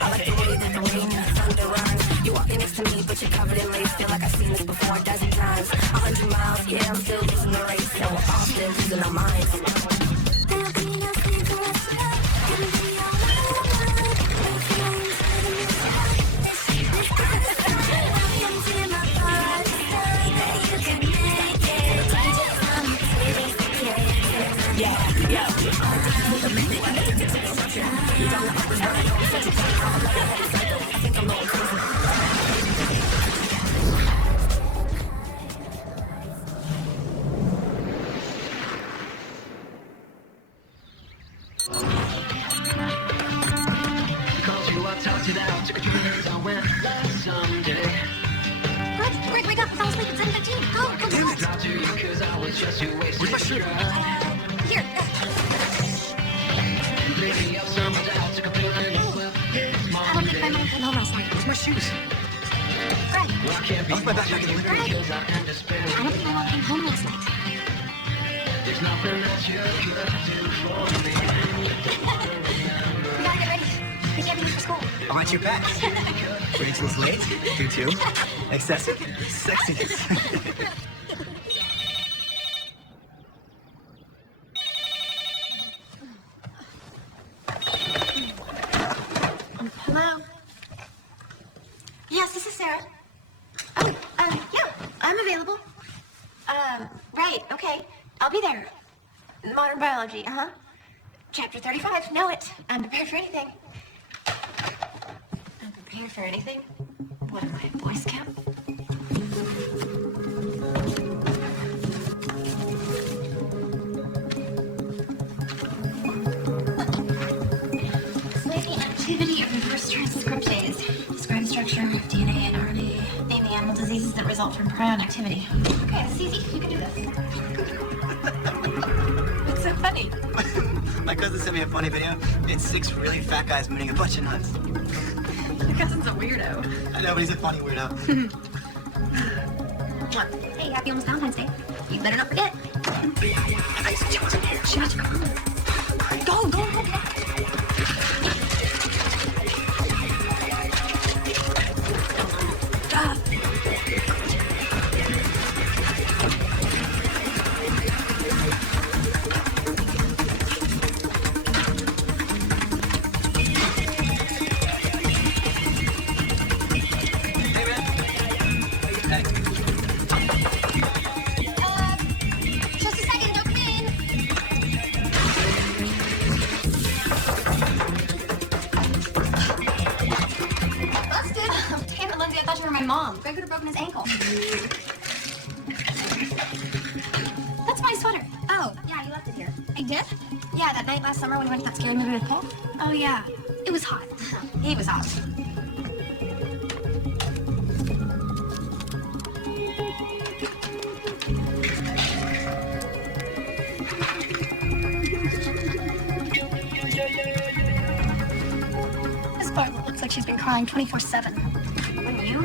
I like the way that the rain and the thunder rhymes. You walking next to me, but you're covered in lace. Feel like I've seen this before a dozen times. 100 miles, yeah, I'm still losing the race. So we're all still losing our minds. There'll be no secret. It'll be all Wake up, I fell asleep at 7:15. Go. Where's my shirt? Here. I don't think my mom came home last night. Where's my shoes? Greg. I left my backpack in the living room. Greg. I don't think my mom came home last night. There's nothing that you could do for me. We gotta get ready. We can't be late for school. I'll watch your back. Rachel's late. You too. Excessive sexiness. Hello? Yes, this is Sarah. Oh, yeah, I'm available. Right, okay. I'll be there. Modern biology, Chapter 35, know it. I'm prepared for anything. I'm prepared for anything? What am I, Boy Scout? Activity of reverse transcriptase. Describe structure of DNA and RNA. Name the animal diseases that result from prion activity. Okay, this is easy. You can do this. It's so funny. My cousin sent me a funny video. It's 6 really fat guys mooning a bunch of nuts. Your cousin's a weirdo. I know, but he's a funny weirdo. Hey, happy almost Valentine's Day. You better not forget. She wasn't here. She has to go. Go. Just a second, don't come in. Busted. Oh, damn it, Lindsay, I thought you were my mom. Greg would have broken his ankle. That's my sweater. Oh, yeah, you left it here. I did? Yeah, that night last summer when we went to that scary movie with Cole. Oh, yeah. It was hot. He was hot. Miss Bartlett looks like she's been crying 24/7. Wouldn't you?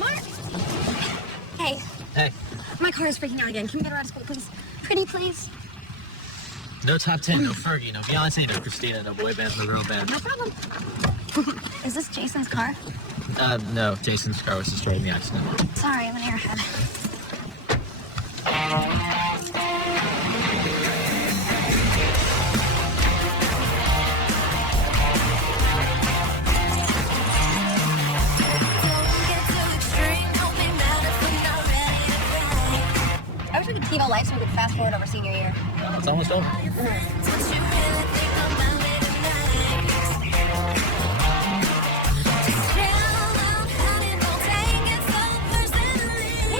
Mark! Hey, Hey, my car is freaking out again. Can we get her out of school, please? Pretty, please. no top 10, no Fergie, no Beyonce, no Christina, no boy band, no girl band. No problem. Is this Jason's car? No, Jason's car was destroyed in the accident. Sorry, I'm an airhead. I wish we could TiVo Live so we could fast forward over senior year. It's almost over. Hey,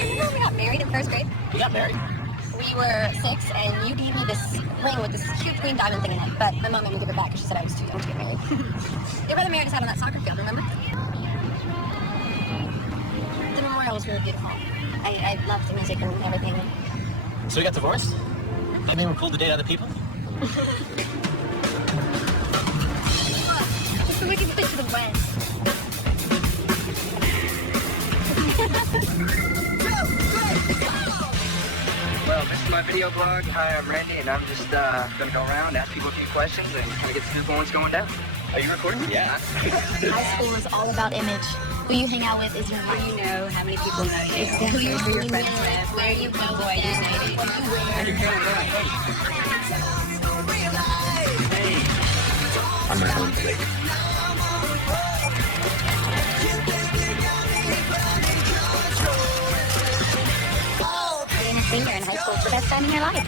you know we got married in first grade? We got married. We were 6, and you gave me this ring with this huge green diamond thing in it, but my mom made me give it back because she said I was too young to get married. Your brother married us out on that soccer field, remember? The memorial was really beautiful. I loved the music and everything. So we got divorced? I mean, we're cool to date other people? Just so we can fit to the wedding. my video blog. Hi, I'm Randy, and I'm just gonna go around, ask people a few questions, and kind of get scoop on what's going down. Are you recording? Yeah. High school is all about image. Who you hang out with is your life. Who you know, how many people know you, who you're friends with, where you go, boy, you dating. On my own plate. Being a senior in high school is the best time in your life.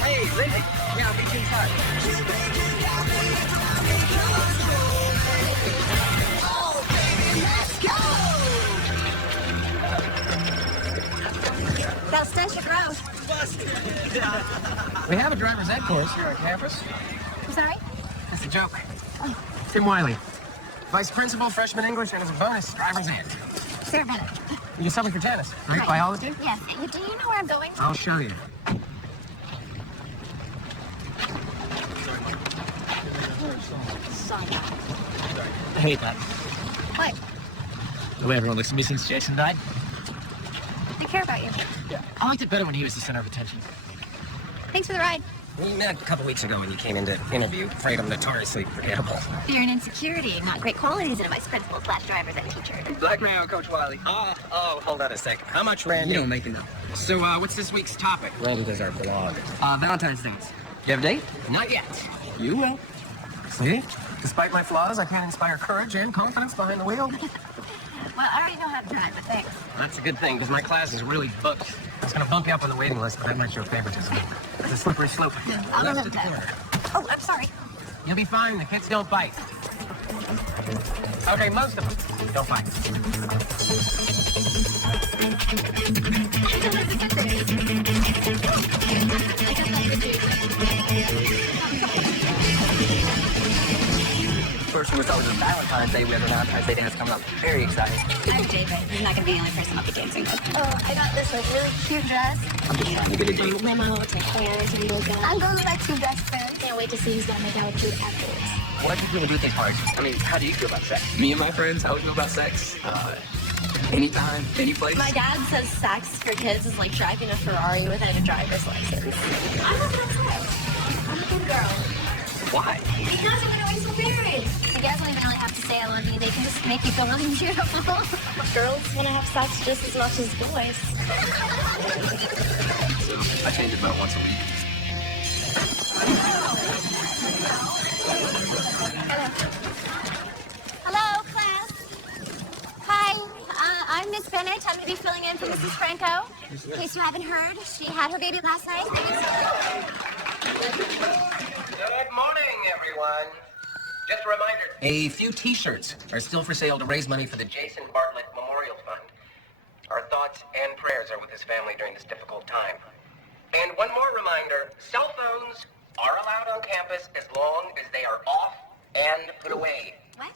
Hey, Lindy. Yeah, I'll meet you inside. That'll stunt your growth. We have a driver's ed course here at campus. I'm sorry? That's a joke. Tim Wiley, Vice Principal, Freshman English, and as a bonus, driver's ed. Sarah Bennett. You get something for tennis, right? Biology? Yes. Do you know where I'm going? I'll show you. I hate that. What? The way everyone looks at me since Jason died. I care about you. I liked it better when he was the center of attention. Thanks for the ride. We met a couple weeks ago when you came in to interview. Afraid I'm notoriously forgettable. Fear and insecurity, not great qualities in a vice principal / driver's ed teacher. Black man, Coach Wiley. Hold on a second. How much, Randy? You don't make enough. So, what's this week's topic? Randy does our blog. Valentine's Day. You have a date? Not yet. You will. See? Despite my flaws, I can inspire courage and confidence behind the wheel. Well, I already know how to drive, but thanks. That's a good thing, because my class is really booked. It's going to bump you up on the waiting list, but that might show favoritism. It's a slippery slope. I'll Left let of the him corner. Oh, I'm sorry. You'll be fine. The kids don't bite. Okay, most of them don't bite. First one was always a Valentine's Day. We have a Valentine's Day dance coming up. Very exciting. I'm David. He's not going to be the only person I'll be dancing with. Oh, I got this like really cute dress. I'm just trying to get a date. My mom will take plans and we'll go. I'm going to buy 2 dresses. Can't wait to see who's gonna make out with you afterwards. What do you people do at these parties? I mean, how do you feel about sex? Me and my friends, how we feel about sex? Anytime, any place. My dad says sex for kids is like driving a Ferrari without a driver's license. I'm not gonna try. I'm a good girl. Why? Because I'm always so married. You guys don't even really have to say I love you. They can just make you feel really beautiful. Girls want to have sex just as much as boys. So, I change it about once a week. Hello, class. Hi, I'm Miss Bennett. I'm going to be filling in for Mrs. Franco. In case you haven't heard, she had her baby last night. Good morning, everyone. Just a reminder, a few T-shirts are still for sale to raise money for the Jason Bartlett Memorial Fund. Our thoughts and prayers are with his family during this difficult time. And one more reminder, cell phones are allowed on campus as long as they are off and put away. What?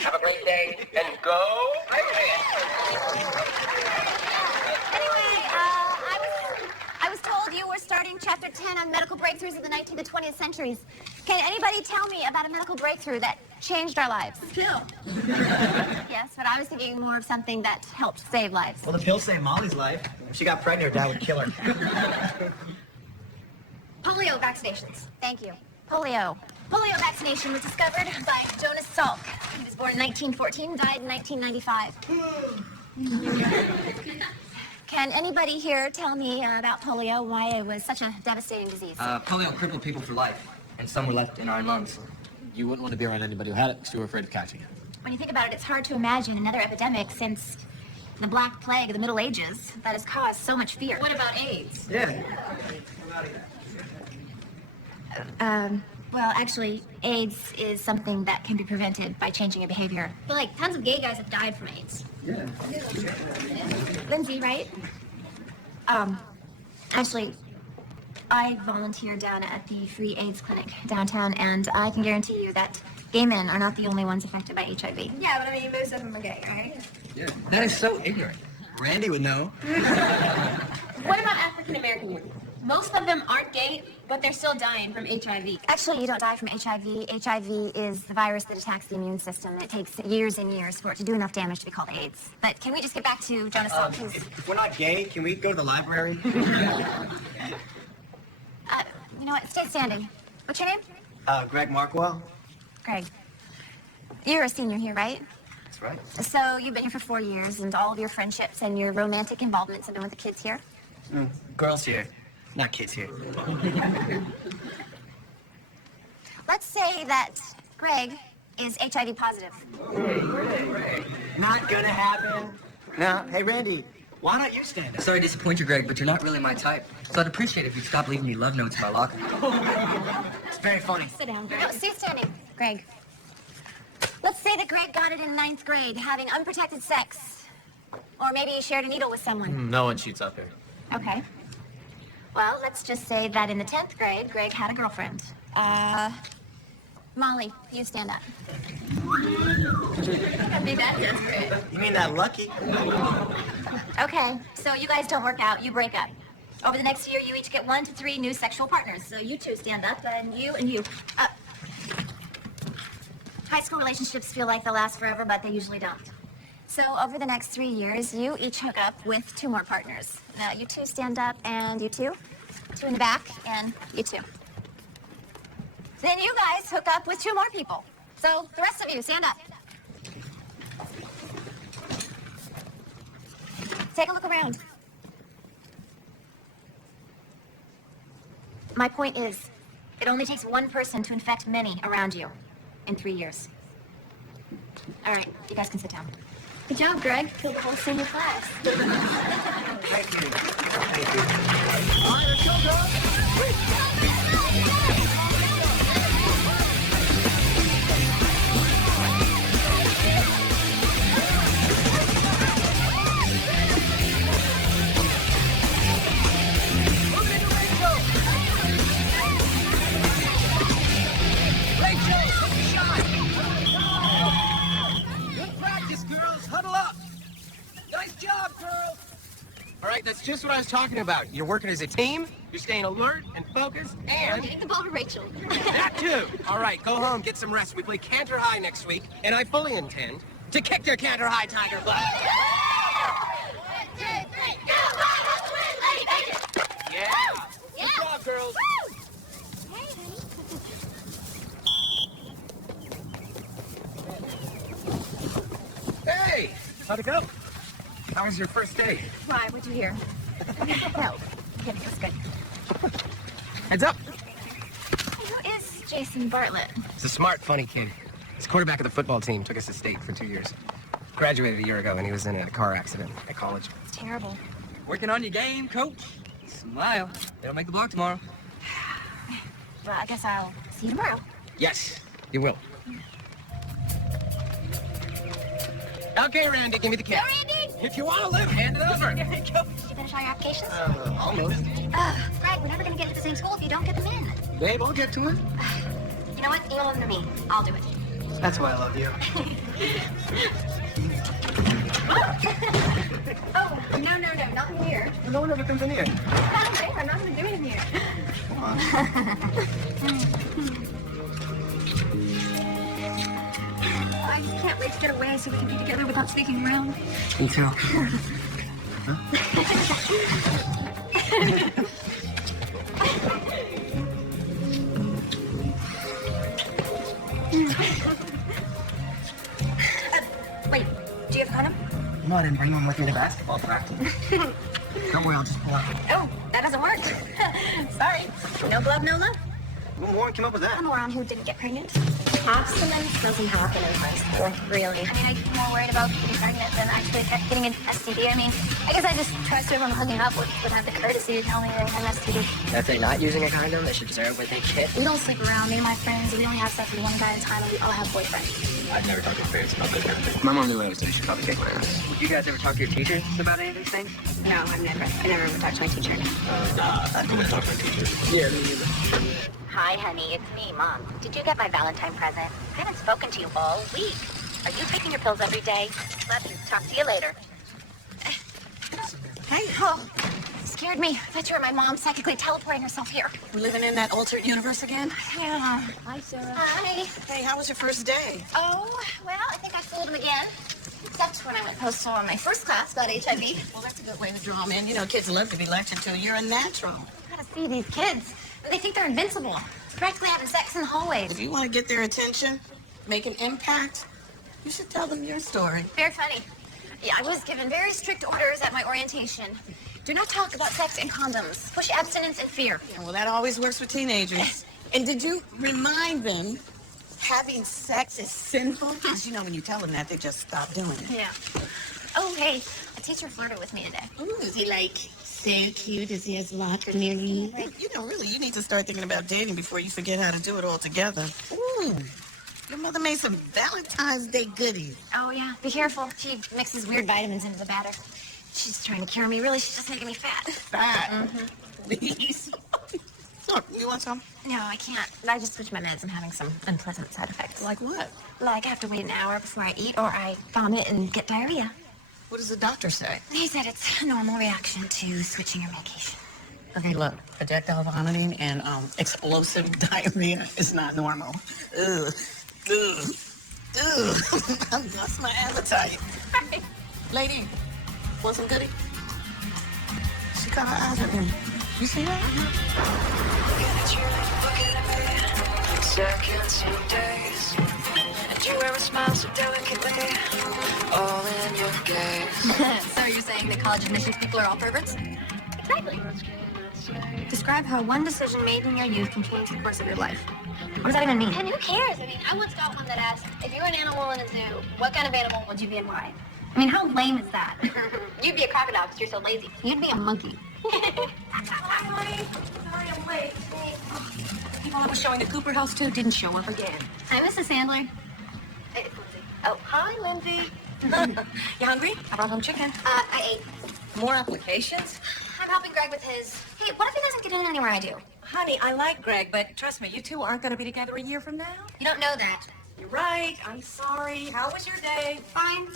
Have a great day, and go Irish! Anyway, I was told you were starting chapter 10 on medical breakthroughs of the 19th to 20th centuries. Can anybody tell me about a medical breakthrough that changed our lives? Pill. Yes, but I was thinking more of something that helped save lives. Well, the pill saved Molly's life. If she got pregnant, her dad would kill her. Polio vaccinations. Thank you. Polio. Polio vaccination was discovered by Jonas Salk. He was born in 1914, died in 1995. Can anybody here tell me about polio, why it was such a devastating disease? Polio crippled people for life, and some were left in iron lungs. You wouldn't want to be around anybody who had it because you were afraid of catching it. When you think about it, it's hard to imagine another epidemic since the Black Plague of the Middle Ages that has caused so much fear. What about AIDS? Yeah. Well, actually, AIDS is something that can be prevented by changing your behavior. But, like, tons of gay guys have died from AIDS. Yeah. Lindsay, right? Actually, I volunteer down at the free AIDS clinic downtown, and I can guarantee you that gay men are not the only ones affected by HIV. Yeah, but I mean, most of them are gay, right? Yeah. That is so ignorant. Randy would know. What about African American women? Most of them aren't gay, but they're still dying from HIV. Actually, you don't die from HIV. HIV is the virus that attacks the immune system. It takes years and years for it to do enough damage to be called AIDS. But can we just get back to Jonas Salk, please? If we're not gay, can we go to the library? You know what? Stay standing. What's your name? Greg Markwell. Greg. You're a senior here, right? That's right. So you've been here for 4 years, and all of your friendships and your romantic involvements have been with the kids here? Girls here, not kids here. Let's say that Greg is HIV positive. Not gonna happen. No. Hey, Randy, why don't you stand up? Sorry to disappoint you, Greg, but you're not really my type. So I'd appreciate it if you'd stop leaving me love notes in my locker. It's very funny. Sit down. No, stay standing. Greg. Let's say that Greg got it in 9th grade, having unprotected sex. Or maybe he shared a needle with someone. No one shoots up here. Okay. Well, let's just say that in the 10th grade, Greg had a girlfriend. Molly, you stand up. Can't be that desperate. You mean that lucky? Okay, so you guys don't work out, you break up. Over the next year, you each get 1 to 3 new sexual partners. So you two stand up, and you and you. High school relationships feel like they'll last forever, but they usually don't. So over the next 3 years, you each hook up with 2 more partners. Now, you two stand up, and you two. 2 in the back, and you two. Then you guys hook up with 2 more people. So the rest of you, stand up. Take a look around. My point is, it only takes 1 person to infect many around you in 3 years. All right, you guys can sit down. Good job, Greg. Killed the whole senior class. All right, that's just what I was talking about. You're working as a team, you're staying alert and focused, and... Getting the ball to Rachel. that too! All right, go home, get some rest. We play Cantor High next week, and I fully intend to kick their Cantor High Tiger butt. 1, 2, 3, go! Yeah! Good job, girls! Hey! How'd it go? How was your first day? Why? What'd you hear? No. Kidding, it's good. Heads up! Who is Jason Bartlett? He's a smart, funny kid. He's quarterback of the football team, took us to state for 2 years. Graduated a year ago, and he was in a car accident at college. It's terrible. Working on your game, coach. Smile. They don't make the block tomorrow. Well, I guess I'll see you tomorrow. Yes, you will. Okay, Randy, give me the kid. Go, Randy! If you want to live, hand it over. Did you finish all your applications? Almost. Greg, we're never going to get into the same school if you don't get them in. Babe, I'll get to it. You know what? Email them to me. I'll do it. That's why I love you. Oh, no, not in here. No one ever comes in here. Not in there. I'm not going to do it in here. Come on. I just can't wait to get away so we can be together without sneaking around. Me too. Wait, do you have a condom? No, I didn't bring one with me to basketball practice. Don't worry, I'll just pull out. Oh, that doesn't work. Sorry. No glove, no love. What Warren came up with that? I'm around who didn't get pregnant. Abstinence doesn't happen in high school, really. I mean, I'm more worried about getting pregnant than actually getting an STD. I mean, I guess I just trust everyone hooking up would have the courtesy to tell me they have an STD. If they're not using a condom, they should deserve what they get. We don't sleep around. Me and my friends, we only have sex with one guy at a time, and we all have boyfriends. I've never talked to your parents about this. My mom knew what I was doing. She'd probably take my ass. You guys ever talk to your teachers about any of these things? No, I've never. I never even talked to my teacher. I'm gonna talk to my teacher. Yeah, me neither. Hi, honey. It's me, Mom. Did you get my Valentine present? I haven't spoken to you all week. Are you taking your pills every day? Love you. Talk to you later. Hey, oh, scared me. I thought you were my mom psychically teleporting herself here. We're living in that alternate universe again? Yeah. Hi, Sarah. Hi. Hey, how was your first day? Oh, well, I think I fooled him again. Except when I went postal on my first class about HIV. Well, that's a good way to draw them in. You know, kids love to be lectured to. You're a natural. I gotta see these kids. They think they're invincible. Practically having sex in the hallways. If you want to get their attention, make an impact, you should tell them your story. Very funny. Yeah, I was given very strict orders at my orientation. Do not talk about sex and condoms. Push abstinence and fear. Yeah, well, that always works with teenagers. And did you remind them having sex is sinful? Because, you know, when you tell them that, they just stop doing it. Yeah. Oh, hey, a teacher flirted with me today. Ooh, is he, like, so cute? Does he have lots of money? You know, really, you need to start thinking about dating before you forget how to do it all together. Ooh, your mother made some Valentine's Day goodies. Oh, yeah. Be careful. She mixes weird vitamins into the batter. She's trying to cure me. Really, she's just making me fat. Fat? Mm-hmm. Please. Look, you want some? No, I can't. I just switched my meds. I'm having some unpleasant side effects. Like what? Like I have to wait an hour before I eat, or I vomit and get diarrhea. What does the doctor say? He said it's a normal reaction to switching your medication. Okay, look, projectile vomiting and explosive diarrhea is not normal. Ugh. Ugh. Ugh. That's my appetite. Right. Lady, want some goodie? She got her eyes at me. You see that? Seconds and days, and you wear a smile so delicately, all in your gaze. So you're saying that college admissions people are all perverts? Exactly. Describe how one decision made in your youth can change the course of your life. What does that even mean? And who cares? I mean, I once got one that asked, if you were an animal in a zoo, what kind of animal would you be and why? I mean, how lame is that? You'd be a crocodile because you're so lazy. You'd be a monkey. Hi, honey. Sorry I'm late. People I was showing the Cooper house to didn't show up again. Hi, Mrs. Sandler. Hey, it's Lindsay. Oh, hi, Lindsay. You hungry? I brought home chicken. I ate. More applications? I'm helping Greg with his. Hey, what if he doesn't get in anywhere I do? Honey, I like Greg, but trust me, you two aren't going to be together a year from now. You don't know that. You're right. I'm sorry. How was your day? Fine.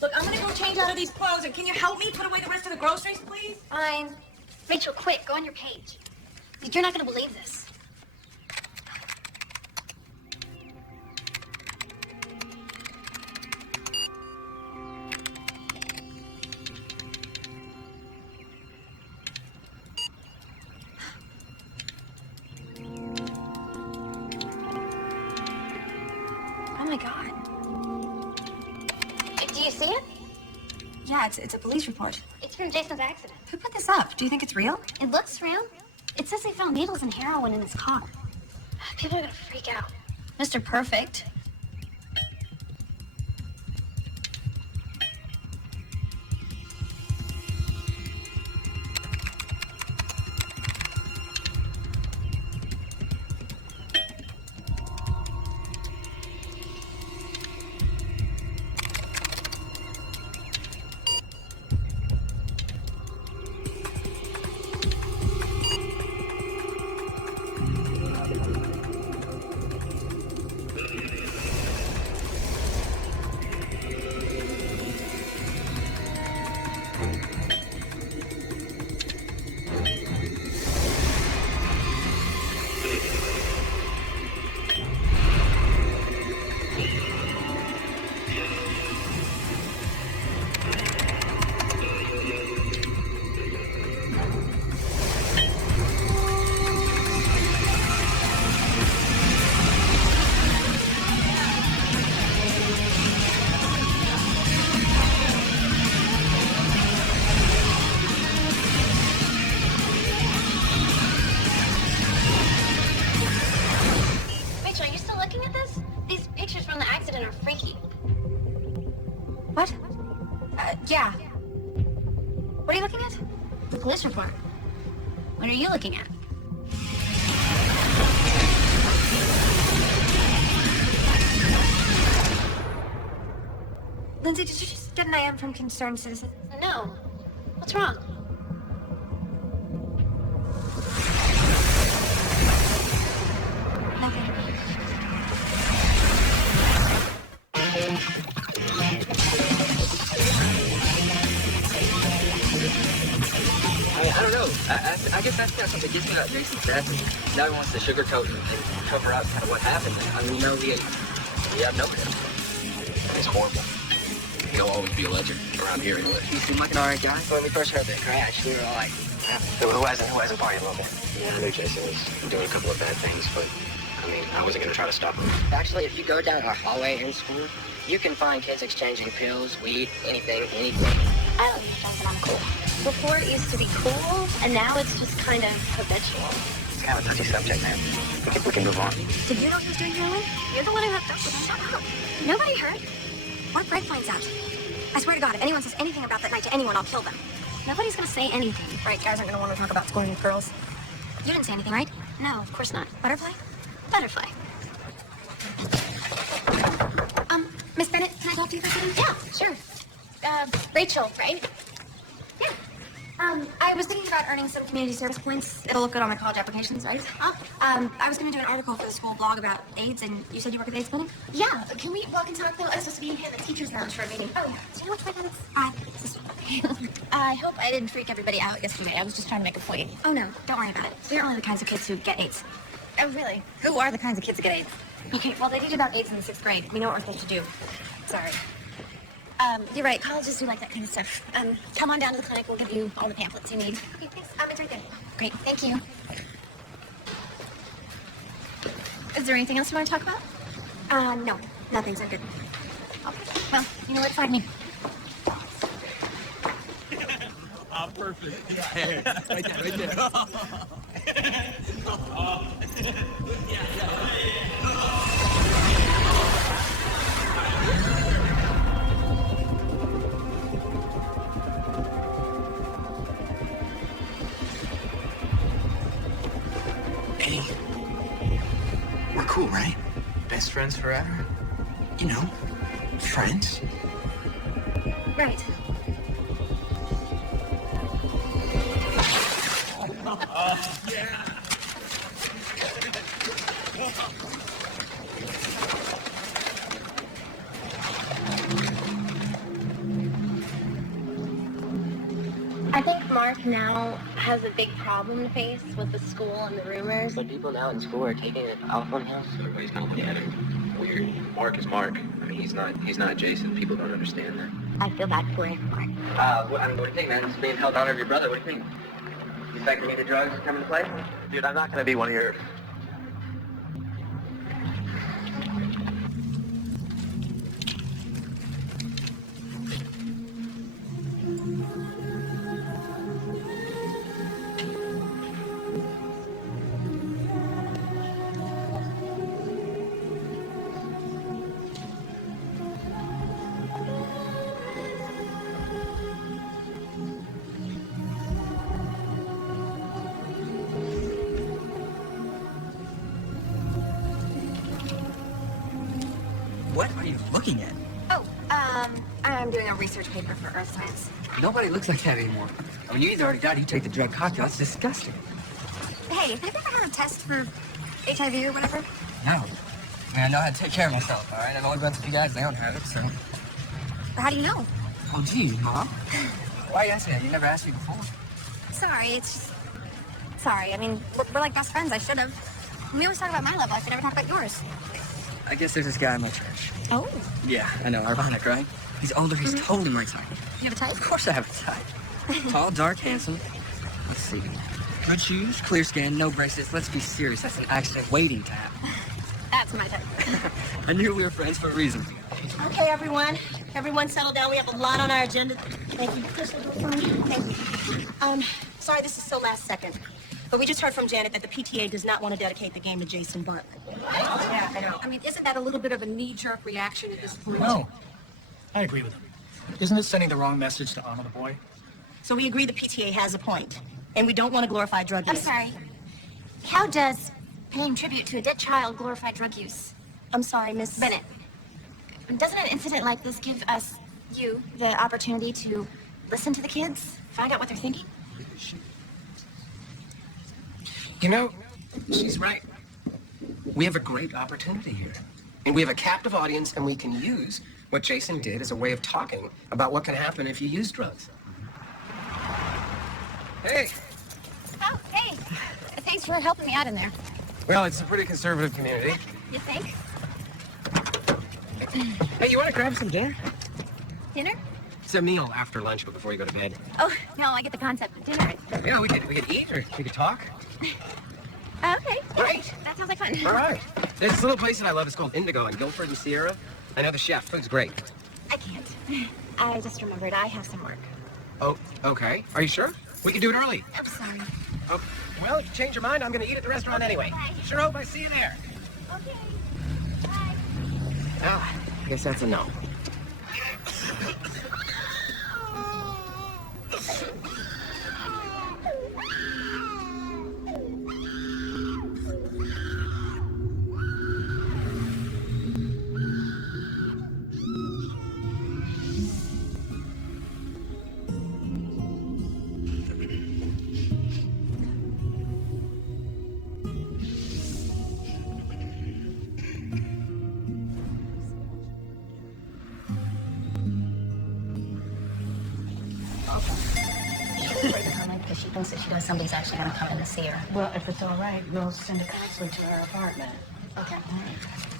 Look, I'm going to go change out of these clothes, and can you help me put away the rest of the groceries, please? Fine. Rachel, quick, go on your page. You're not going to believe this. Oh my God. Do you see it? Yeah, it's a police report. It's from Jason's accident. Who put this up? Do you think it's real? It looks real. It says they found needles and heroin in his car. People are gonna freak out. Mr. Perfect. Rachel, are you still looking at this? These pictures from the accident are freaky. What? Yeah. What are you looking at? The police report. What are you looking at? Lindsay, did you just get an IM from Concerned Citizen? No. What's wrong? Nothing. I don't know. I guess that's got something gets me about Jason's death. Now he wants to sugarcoat and cover up kind of what happened. I mean, we have no him. It's horrible. He'll always be a legend around here anyway. He seemed like an alright guy. When we first heard the crash, we were all like, Who hasn't partied a little bit? Yeah, I knew Jason was doing a couple of bad things, but I mean, I wasn't gonna try to stop him. Actually, if you go down our hallway in school, you can find kids exchanging pills, weed, anything. I don't use drugs and I'm cool. Before it used to be cool, and now it's just kind of habitual. It's kind of a touchy subject, man. We can move on. Did you know he was doing heroin? You're the one who hooked up with him. Shut up. Nobody heard. What if Greg finds out? I swear to God, if anyone says anything about that night to anyone, I'll kill them. Nobody's gonna say anything. Right, guys aren't gonna want to talk about scoring with girls. You didn't say anything, right? No, of course not. Butterfly? Butterfly. Miss Bennett, can I talk to you for a second? Yeah, sure. Rachel, right? Yeah. I was thinking about earning some community service points. It'll look good on my college applications, right? I was gonna do an article for the school blog about AIDS, and you said you work at the AIDS clinic? Yeah, can we walk and talk though? I'm supposed to be in the teacher's lounge for a meeting. Oh, yeah. Do you know which way that is? I hope I didn't freak everybody out yesterday. I was just trying to make a point. Oh, no. Don't worry about it. We're only the kinds of kids who get AIDS. Oh, really? Who are the kinds of kids who get AIDS? Okay, well, they teach about AIDS in the 6th grade. We know what we're supposed to do. Sorry. You're right. Colleges do like that kind of stuff. Come on down to the clinic. We'll give you all the pamphlets you need. Okay, thanks. It's right there. Great, thank you. Is there anything else you want to talk about? No. Nothing's good. Okay. Well, you know where to find me. Oh, perfect. Right there. Eddie, we're cool, right? Best friends forever? You know, friends. Right. I think Mark now has a big problem to face with the school and the rumors. But people now in school are taking it off on him. Everybody's kind of looking at him weird. Mark is Mark. I mean, he's not Jason. People don't understand that. I feel bad for him, Mark. What do you think, man? It's being held honor of your brother. What do you think? You factor me the drugs come into play? Dude, I'm not gonna be one of your... What are you looking at? Oh, I'm doing a research paper for Earth Science. Nobody looks like that anymore. I mean, you either already died or you take the drug cocktail. That's disgusting. Hey, have you ever had a test for HIV or whatever? No. I mean, I know how to take care of myself, all right? I've only been to a few guys, they don't have it, so... How do you know? Oh, gee, Mom. Why are you asking that? You never asked me before. Sorry, it's just... Sorry, I mean, we're like best friends. I should have. We always talk about my love life. We never talk about yours. I guess there's this guy in my church. Oh. Yeah, I know. Ironic, right? He's older. He's totally my type. You have a type? Of course I have a type. Tall, dark, handsome. Let's see. Good shoes, clear skin, no bracelets. Let's be serious. That's an accident waiting to happen. That's my type. I knew we were friends for a reason. Okay, everyone. Everyone settle down. We have a lot on our agenda. Thank you. Thank you. Sorry, this is so last second. But we just heard from Janet that the PTA does not want to dedicate the game to Jason Bartlett. Yeah, I know. I mean, isn't that a little bit of a knee-jerk reaction at this point? No. I agree with him. Isn't it sending the wrong message to honor the boy? So we agree the PTA has a point, and we don't want to glorify drug use. I'm sorry. How does paying tribute to a dead child glorify drug use? I'm sorry, Miss Bennett. Doesn't an incident like this give us, you, the opportunity to listen to the kids, find out what they're thinking? You know, she's right. We have a great opportunity here. And we have a captive audience, and we can use what Jason did as a way of talking about what can happen if you use drugs. Hey. Oh, hey. Thanks for helping me out in there. Well, it's a pretty conservative community. You think? Hey, you want to grab some dinner? Dinner? It's a meal after lunch, but before you go to bed. Oh, no, I get the concept of dinner. Yeah, we could eat or we could talk. Okay. Great. That sounds like fun. All right. There's this little place that I love. It's called Indigo in Guilford and Sierra. I know the chef. Food's great. I can't. I just remembered I have some work. Oh, okay. Are you sure? We can do it early. I'm sorry. Oh, well, if you change your mind, I'm going to eat at the restaurant anyway. Bye. Sure hope I see you there. Okay. Bye. Well, I guess that's a no. Because she thinks that she knows somebody's actually going to come in to see her. Well, if it's all right, we'll send a counselor to her apartment. Okay.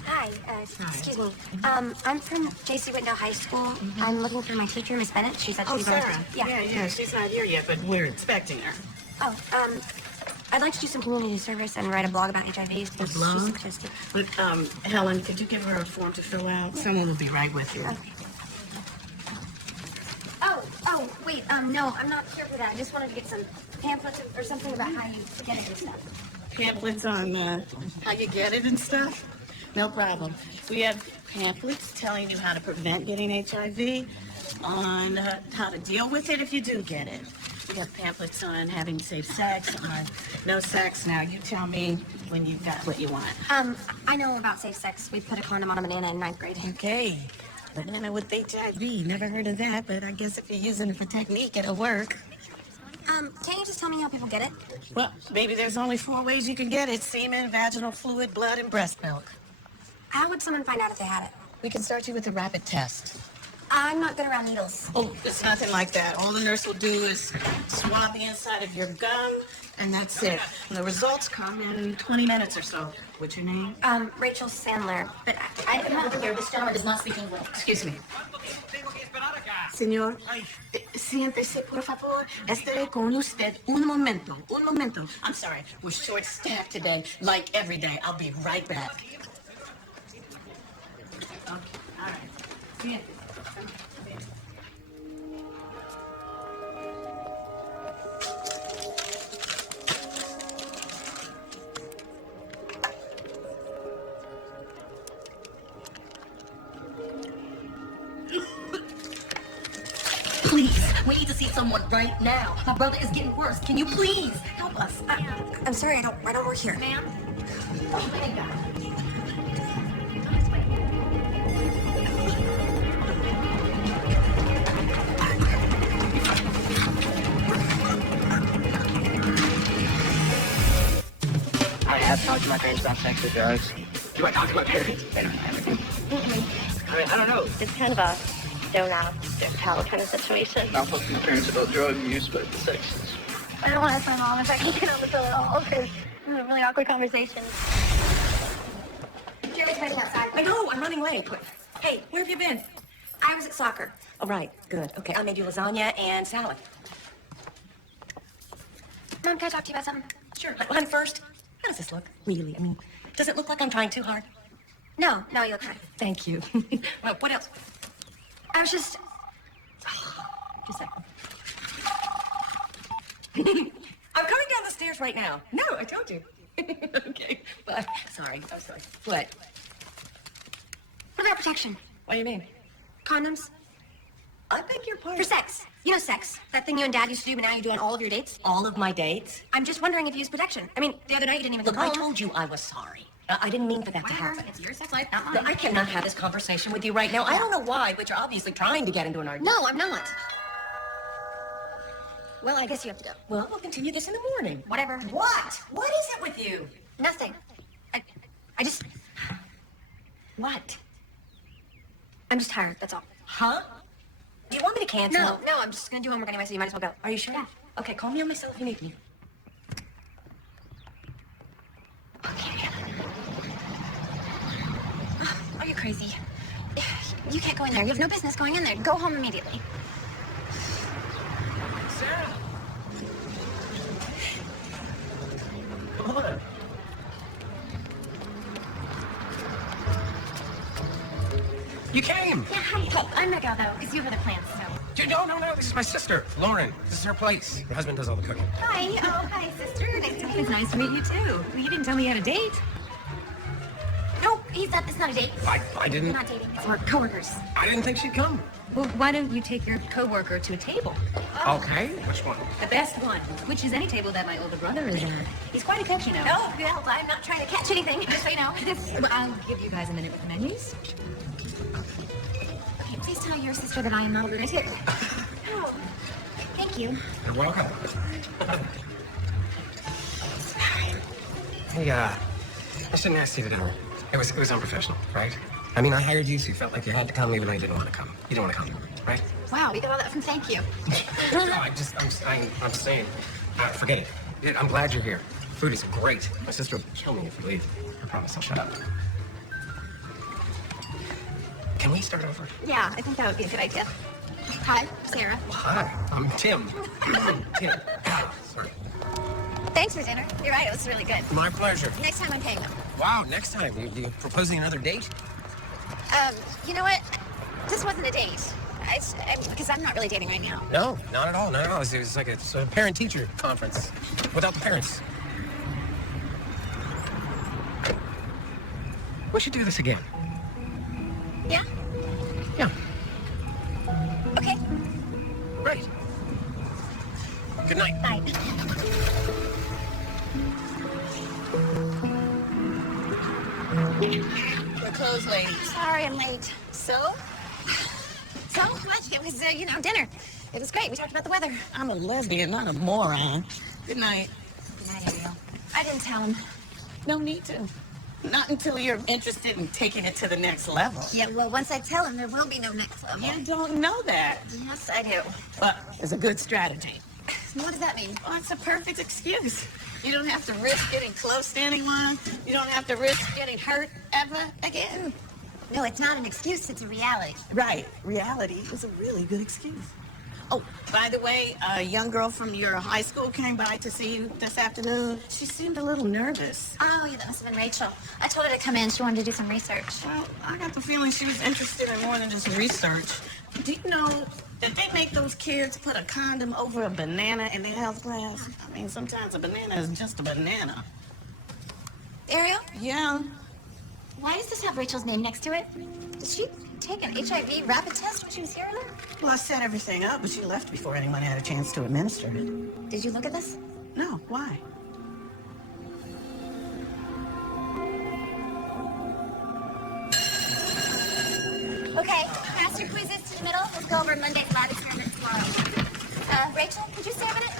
Hi, excuse me. I'm from J.C. Whitendale High School. I'm looking for my teacher, Miss Bennett. She said she's on time. Yeah, she's not here yet, but we're expecting her. Oh, I'd like to do some community service and write a blog about HIV. A blog? But, Helen, could you give her a form to fill out? Someone will be right with you. Okay. Oh, wait, no, I'm not here for that. I just wanted to get some pamphlets or something about how you get it and stuff. Pamphlets on how you get it and stuff? No problem. We have pamphlets telling you how to prevent getting HIV, on how to deal with it if you do get it. We have pamphlets on having safe sex, on no sex. Now, you tell me when you've got what you want. I know about safe sex. We put a condom on a banana in 9th grade. Okay. Banana with HIV. Never heard of that, but I guess if you're using it for technique, it'll work. Can't you just tell me how people get it? Well, maybe there's only 4 ways you can get it. Semen, vaginal fluid, blood, and breast milk. How would someone find out if they had it? We can start you with a rapid test. I'm not good around needles. Oh, it's nothing like that. All the nurse will do is swab the inside of your gum, and that's it. And the results come in 20 minutes or so. What's your name? Rachel Sandler. But I'm not here. This gentleman does not speak English. Excuse me. Señor, siéntese, por favor. Estaré con usted un momento. Un momento. I'm sorry. We're short-staffed today, like every day. I'll be right back. Okay, all right. Siéntese. Please, we need to see someone right now. My brother is getting worse. Can you please help us? I'm sorry, I don't work here. Ma'am? I have talked to my parents about sex or drugs. Do I talk to my parents? I mean, I don't know. It's kind of a don't ask, don't tell kind of situation. I'll talk to my parents about drug use, but sex is... I don't want to ask my mom if I can get on the pill at all, because it's a really awkward conversation. Jerry's waiting outside. I know, I'm running late. Hey, where have you been? I was at soccer. Oh, right, good. Okay, I made you lasagna and salad. Mom, can I talk to you about something? Sure. Honey, first, how does this look? Really? I mean, does it look like I'm trying too hard? No, you look fine. Thank you. Well, what else? I was just... Just a second. I'm coming down the stairs right now. No, I told you. Okay, but sorry. I'm sorry. What? What about protection? What do you mean? Condoms? I think you're part For sex. You know sex. That thing you and Dad used to do, but now you do on all of your dates. all of my dates. I'm just wondering if you use protection. I mean, the other night you didn't even Look, come I home. told you I was sorry. I didn't mean for that to Whatever. happen. It's your sex life, not mine. Look, I cannot have this conversation with you right now. I don't know why, but you're obviously trying to get into an argument. No, I'm not. Well, I guess you have to go. Well, we'll continue this in the morning. Whatever. What? What is it with you? Nothing. I just... What? I'm just tired, that's all. Huh? Do you want me to cancel? No, I'm just gonna do homework anyway, so you might as well go. Are you sure? Yeah. Okay, call me on my cell if you need me. Are you crazy? You can't go in there. You have no business going in there. Go home immediately. Sarah! Come on. You came! Yeah, hi. Hey, I'm gonna go, though, because you have other plans, so... Dude, no. This is my sister, Lauren. This is her place. Her husband does all the cooking. Hi. Oh, hi, sister. Nice to meet you. It's nice to meet you, too. Well, you didn't tell me you had a date. No, it's not a date. I didn't... We're not dating. We're coworkers. I didn't think she'd come. Well, why don't you take your coworker to a table? Okay. Which one? The best one, which is any table that my older brother is at. He's quite a cook, you know. No, well, I'm not trying to catch anything, just so you know. Well, I'll give you guys a minute with the menus. Okay, please tell your sister that I am not a lunatic. Oh, thank you. You're welcome. Hey, I shouldn't ask you to dinner. It was unprofessional, right? I mean, I hired you, so you felt like you had to come even though you didn't want to come. You didn't want to come, right? Wow, we got all that from thank you. I'm saying, forget it. I'm glad you're here. Food is great. My sister will kill me if you leave. I promise I'll shut up. Can we start over? Yeah, I think that would be a good idea. Hi, Sarah. Hi, I'm Tim. Tim. Sorry. Thanks for dinner. You're right, it was really good. My pleasure. Next time I'm paying them. Wow, next time. You proposing another date? You know what? This wasn't a date. Because I'm not really dating right now. No, not at all. Not at all. It was like a parent-teacher conference without the parents. We should do this again. Yeah? Yeah. Okay. Right. Good night. Night. We're closed, ladies. Sorry, I'm late. So what? It was, dinner. It was great. We talked about the weather. I'm a lesbian, not a moron. Good night. Good night, Ariel. I didn't tell him. No need to. Not until you're interested in taking it to the next level. Yeah, well, once I tell him, there will be no next level. You don't know that. Yes, I do. Well, it's a good strategy. What does that mean? Well, it's a perfect excuse. You don't have to risk getting close to anyone. You don't have to risk getting hurt ever again. No, it's not an excuse. It's a reality. Right. Reality is a really good excuse. Oh, by the way, a young girl from your high school came by to see you this afternoon. She seemed a little nervous. Oh, yeah, that must have been Rachel. I told her to come in. She wanted to do some research. Well, I got the feeling she was interested in more than just research. Do you know that they make those kids put a condom over a banana in their health class? I mean, sometimes a banana is just a banana. Ariel? Yeah. Why does this have Rachel's name next to it? Did she take an HIV rapid test when she was here earlier? Well, I set everything up, but she left before anyone had a chance to administer it. Did you look at this? No, why? Okay, pass your quizzes to the middle. Let's go over Monday's lab experiment tomorrow. Rachel, could you stay a minute?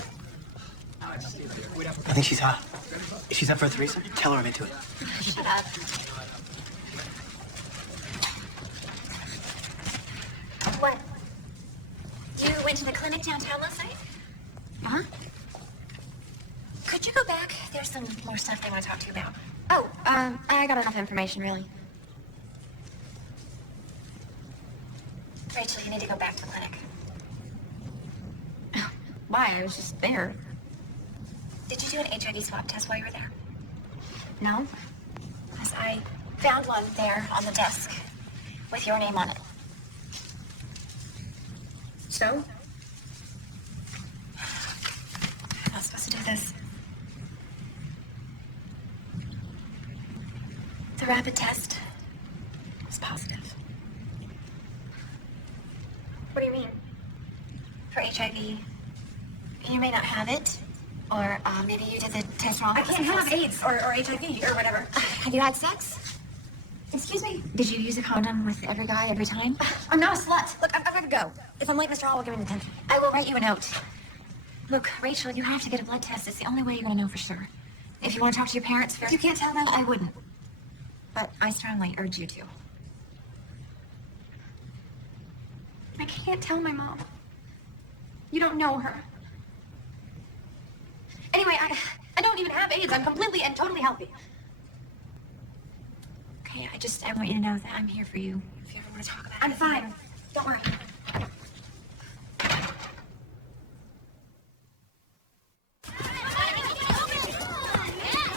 I think she's hot. If she's up for a threesome, tell her I'm into it. Shut up. What? You went to the clinic downtown last night? Huh? Could you go back? There's some more stuff they want to talk to you about. Oh, I got enough information, really. Rachel, you need to go back to the clinic. Why? I was just there. Did you do an HIV swab test while you were there? No? Because I found one there on the desk with your name on it. So? I'm not supposed to do this. The rapid test was positive. What do you mean? For HIV. You may not have it, or maybe you did the test wrong. I can't have AIDS or HIV or whatever. Have you had sex? Excuse me? Did you use a condom with every guy every time? I'm not a slut. Look, I'm gonna go. If I'm late, Mr. Hall will give me detention. I will write you a note. Look, Rachel, you have to get a blood test. It's the only way you're gonna know for sure. If you want to talk to your parents first, you can't tell them. I wouldn't. But I strongly urge you to. I can't tell my mom. You don't know her. I don't even have AIDS. I'm completely and totally healthy. Okay, I want you to know that I'm here for you. If you ever want to talk about it. I'm fine. Don't worry.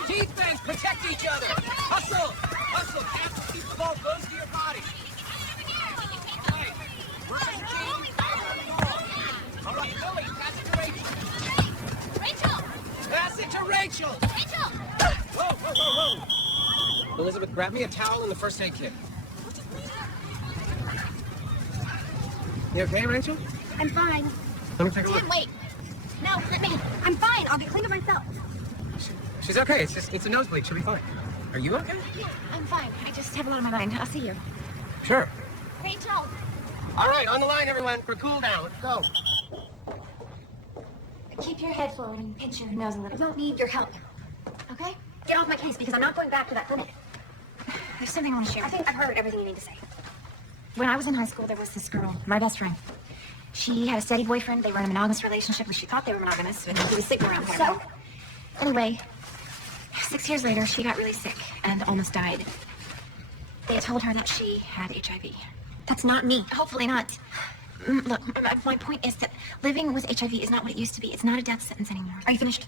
Defense, protect each other. Hustle, hustle. Half keep the ball close to your body. Right. We're as a team. All right, Lily, pass it to Rachel. Rachel! Pass it to Rachel. Rachel! Whoa, whoa, whoa, whoa. Elizabeth, grab me a towel and the first aid kit. You okay, Rachel? I'm fine. Let me take a look. Wait. No, let me. I'm fine. I'll get clean of myself. She's okay. It's a nosebleed. She'll be fine. Are you okay? Yeah, I'm fine. I just have a lot on my mind. I'll see you. Sure. Rachel! All right, on the line, everyone, for cool down. Let's go. Keep your head forward and pinch your nose a little. I don't need your help. Okay? Get off my case because I'm not going back to that clinic. There's something I want to share. I think I've heard everything you need to say. When I was in high school, there was this girl, my best friend. She had a steady boyfriend. They were in a monogamous relationship, but she thought they were monogamous, and he was sleeping around with her. So? Anyway, 6 years later, she got really sick and almost died. They told her that she had HIV. That's not me. Hopefully not. Look, my point is that living with HIV is not what it used to be. It's not a death sentence anymore. Are you finished?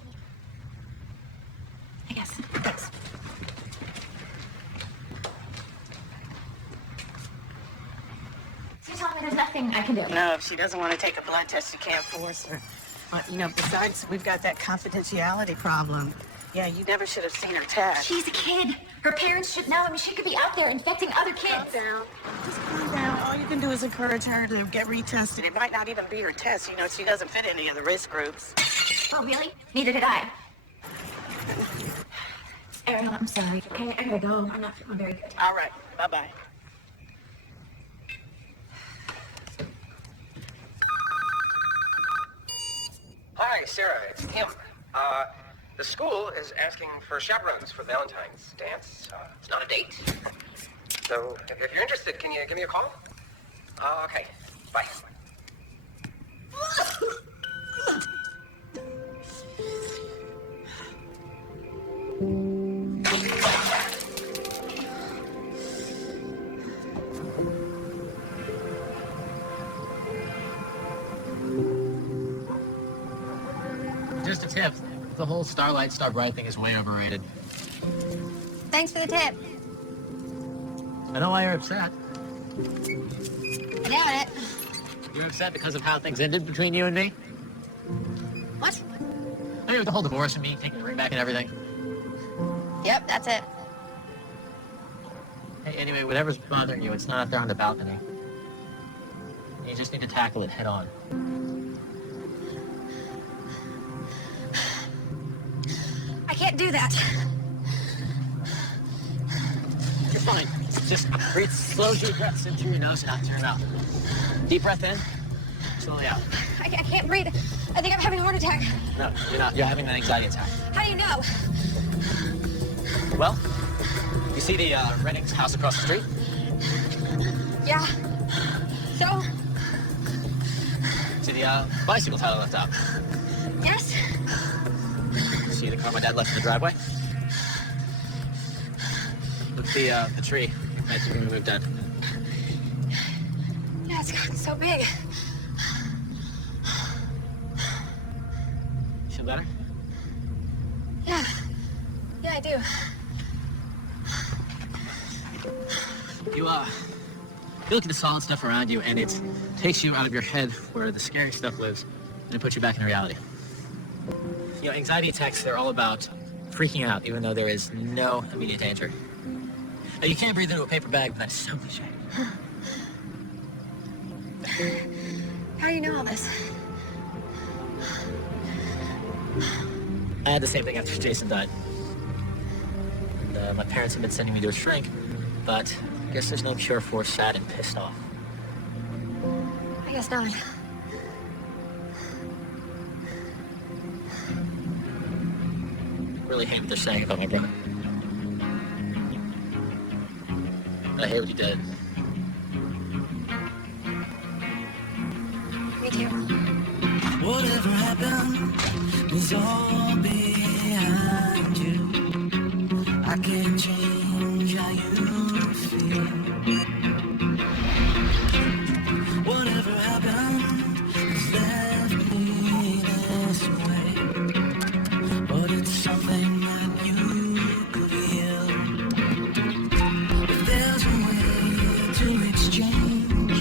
I guess. Thanks. So you're telling me there's nothing I can do? No, if she doesn't want to take a blood test, you can't force her. But, besides, we've got that confidentiality problem. Yeah, you never should have seen her test. She's a kid. Her parents should know. I mean, she could be out there infecting other kids. Calm down. Just calm down. All you can do is encourage her to get retested. It might not even be her test. She doesn't fit any of the risk groups. Oh, really? Neither did I. Ariel, I'm sorry. Okay, I gotta go. I'm not feeling very good. All right. Bye-bye. Hi, Sarah. It's Tim. The school is asking for chaperones for Valentine's dance. It's not a date. So, if you're interested, can you give me a call? Okay. Bye. Just a tip. The whole Starlight Starbright thing is way overrated. Thanks for the tip. I know why you're upset. I doubt it. You're upset because of how things ended between you and me? What? I mean, with the whole divorce and me taking the ring back and everything. Yep, that's it. Hey, anyway, whatever's bothering you, it's not out there on the balcony. You just need to tackle it head on. I can't do that. You're fine. Just breathe slow, deep breaths in through your nose and out through your mouth. Deep breath in, slowly out. I can't breathe. I think I'm having a heart attack. No, you're not. You're having an anxiety attack. How do you know? Well, you see the Redding's house across the street? Yeah. So? See the bicycle tire left out? Yes? See the car my dad left in the driveway? Look at the tree that's been moved in. Yeah, it's gotten so big. Feel better? Yeah. Yeah, I do. You look at the solid stuff around you, and it takes you out of your head where the scary stuff lives, and it puts you back in reality. Anxiety attacks, they're all about freaking out, even though there is no immediate danger. Now, you can't breathe into a paper bag, but that's so cliche. How do you know all this? I had the same thing after Jason died. And, my parents have been sending me to a shrink, but I guess there's no cure for sad and pissed off. I guess not. I really hate what they're saying about my brother. I hate what he did. Me too. Whatever happened was all been behind you. I can't change how you feel. Whatever happened has left me this way. But it's something that you could heal. If there's a way to exchange.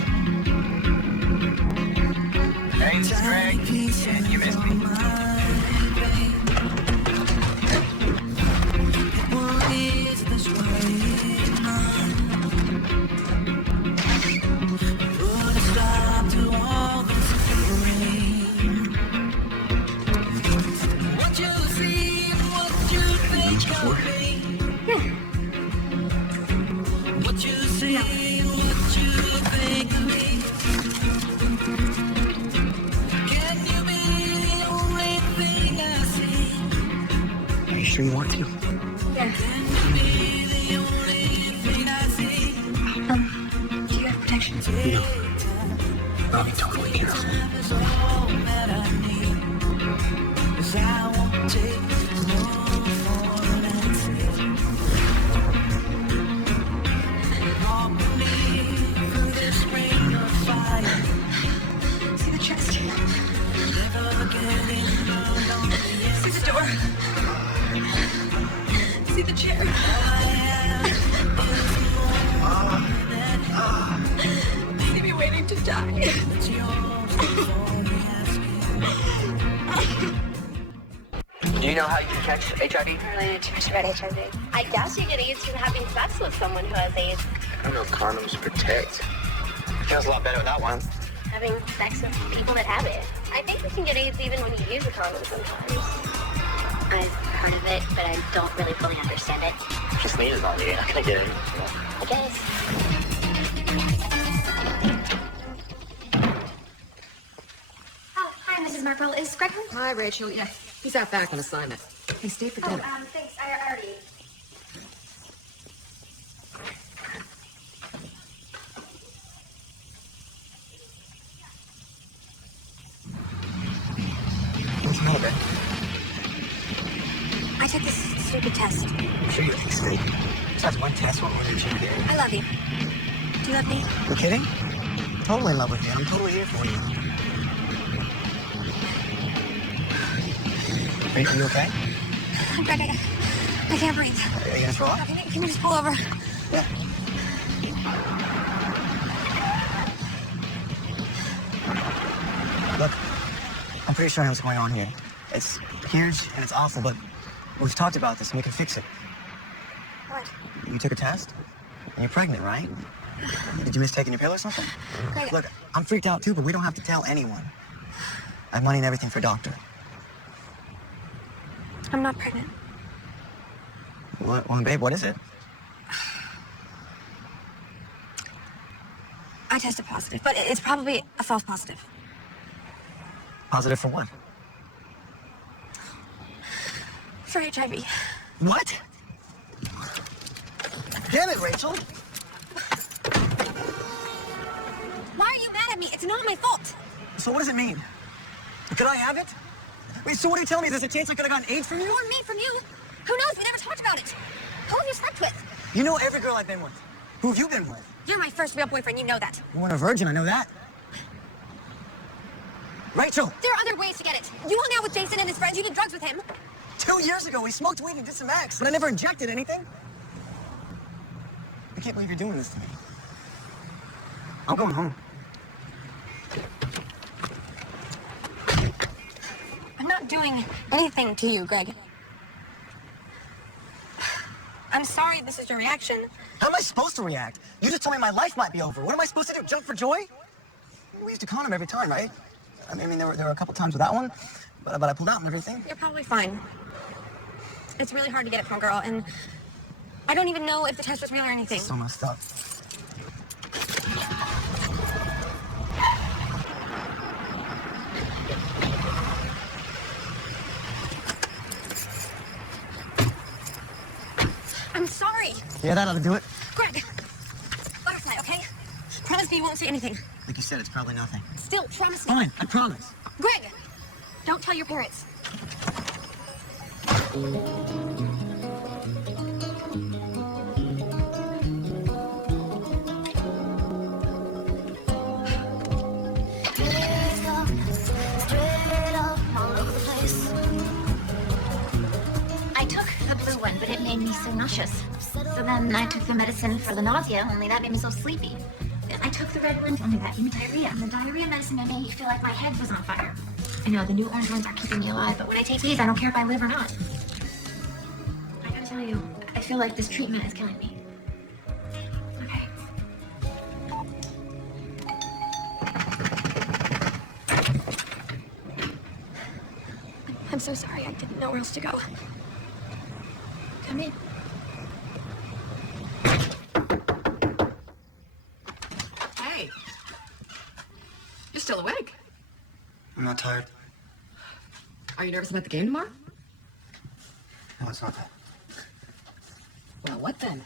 Hey, it's Greg. Yeah, you missed me. What is this way on? Put a stop to all this rain. What you see, what you think of me. What you see, what you think of me. Can you be the only thing I see? Are you sure you want to? Yeah. Can you be the only thing I see? Do you have protection? No. I'll be totally careful. Is all that I need. 'Cause I won't take no for an answer. Walk with me through this ring of fire. See the chest? Never getting burned on the See the door? See the chair? See me waiting to die. Do you know how you can catch HIV? I'm really not too much about HIV. I guess you get AIDS from having sex with someone who has AIDS. I don't know if condoms protect. It feels a lot better without one. Having sex with people that have it. I think you can get AIDS even when you use a condom sometimes. I've heard of it, but I don't really fully understand it. Just need it on you. You're not gonna get it. I guess. Oh, hi, Mrs. Marple. Is Greg home? Hi, Rachel. Yeah, he's out back on assignment. Hey, stay for dinner. Thanks. I already ate. What's the matter, Ben? I took this stupid test. I'm sure you think straight. Besides one test, what more than you should get? I love you. Do you love me? You kidding? Totally in love with you, and I'm totally here for you. Are you okay? Greg, I can't breathe. Are you gonna throw up? Can you just pull over? Yeah. Look, I'm pretty sure I know what's going on here. It's huge and it's awful, but we've talked about this and we can fix it. What? You took a test and you're pregnant, right? Did you miss taking your pill or something? Greg. Look, I'm freaked out too, but we don't have to tell anyone. I have money and everything for a doctor. I'm not pregnant. Well, babe, what is it? I tested positive, but it's probably a false positive. Positive for what? For HIV. What? Damn it, Rachel! Why are you mad at me? It's not my fault. So what does it mean? Could I have it? Wait, so what are you telling me? There's a chance I could have gotten AIDS from you? Or me from you? Who knows? We never talked about it. Who have you slept with? You know every girl I've been with. Who have you been with? You're my first real boyfriend. You know that. You weren't a virgin, I know that. Rachel! There are other ways to get it. You hung out with Jason and his friends. You did drugs with him. 2 years ago, we smoked weed and did some acts, but I never injected anything. I can't believe you're doing this to me. I'm going home. I'm not doing anything to you, Greg. I'm sorry this is your reaction. How am I supposed to react? You just told me my life might be over. What am I supposed to do? Jump for joy? We used to condom every time, right? I mean, there were a couple times with that one, but I pulled out and everything. You're probably fine. It's really hard to get it from a girl, and I don't even know if the test was real or anything. So messed up. I'm sorry. Yeah, that ought to do it. Greg, butterfly, okay? Promise me you won't say anything. Like you said, it's probably nothing. Still, promise me. Fine, I promise. Greg, don't tell your parents. I took the blue one, but it made me so nauseous. So then I took the medicine for the nausea, only that made me so sleepy. I took the red one, only that gave me diarrhea. And the diarrhea medicine made me feel like my head was on fire. I know, the new orange ones are keeping me alive, but when I take these, I don't care if I live or not. I gotta tell you, I feel like this treatment is killing me. Okay. I'm so sorry, I didn't know where else to go. Come in. Hey. You're still awake. I'm not tired. Are you nervous about the game tomorrow? No, it's not that. Well, what then?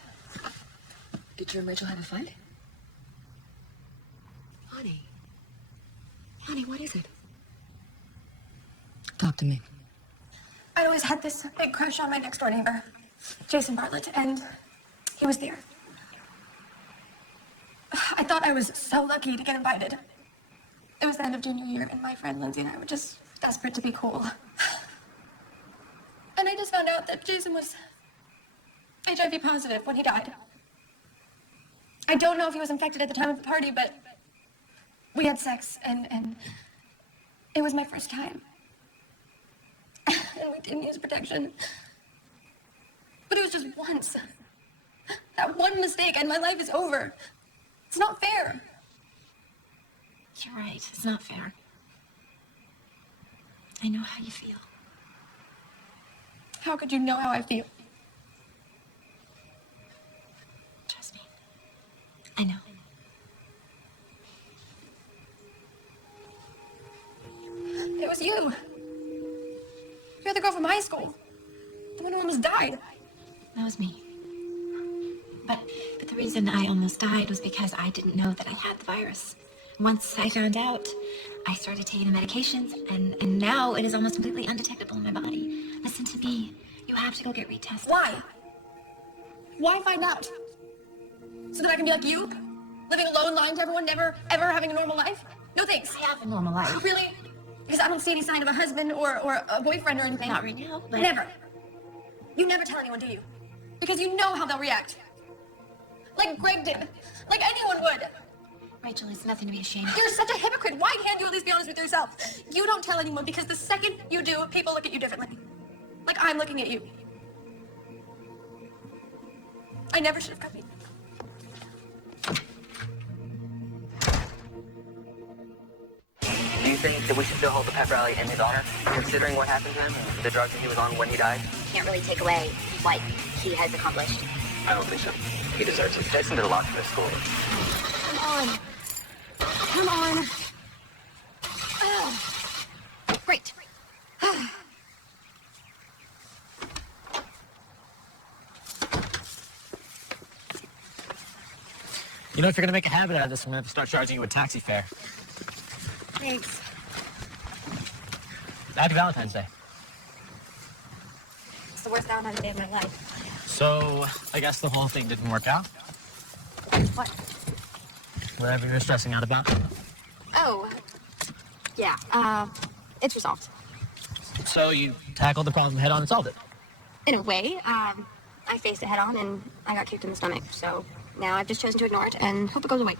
Did you and Rachel have a fight? Honey. Honey, what is it? Talk to me. I always had this big crush on my next door neighbor, Jason Bartlett, and he was there. I thought I was so lucky to get invited. It was the end of junior year, and my friend Lindsay and I were just desperate to be cool. And I just found out that Jason was HIV positive when he died. I don't know if he was infected at the time of the party, but we had sex, and it was my first time. And we didn't use protection. But it was just once. That one mistake, and my life is over. It's not fair. You're right, it's not fair. I know how you feel. How could you know how I feel? Trust me. I know. It was you. You're the girl from high school. The one who almost died. That was me. But the reason I almost died was because I didn't know that I had the virus. Once I found out, I started taking the medications, and now it is almost completely undetectable in my body. Listen to me. You have to go get retested. Why? Why find out? So that I can be like you? Living alone, lying to everyone, never, ever having a normal life? No thanks. I have a normal life. Really? Because I don't see any sign of a husband or a boyfriend or anything. Not right now, but... Never. You never tell anyone, do you? Because you know how they'll react. Like Greg did. Like anyone would. Rachel, it's nothing to be ashamed of. You're such a hypocrite. Why can't you at least be honest with yourself? You don't tell anyone because the second you do, people look at you differently. Like I'm looking at you. I never should have come here. Do you think that we should still hold the pep rally in his honor, considering what happened to him and the drugs that he was on when he died? Can't really take away what he has accomplished. I don't think so. He deserves it. Jason did a lot for this school. Come on. Come on. Great. You know, if you're gonna make a habit out of this, I'm gonna have to start charging you a taxi fare. Thanks. Happy Valentine's Day. It's the worst Valentine's Day of my life. So, I guess the whole thing didn't work out? What? Whatever you're stressing out about. Oh. Yeah, it's resolved. So you tackled the problem head on and solved it? In a way, I faced it head on and I got kicked in the stomach. So now I've just chosen to ignore it and hope it goes away.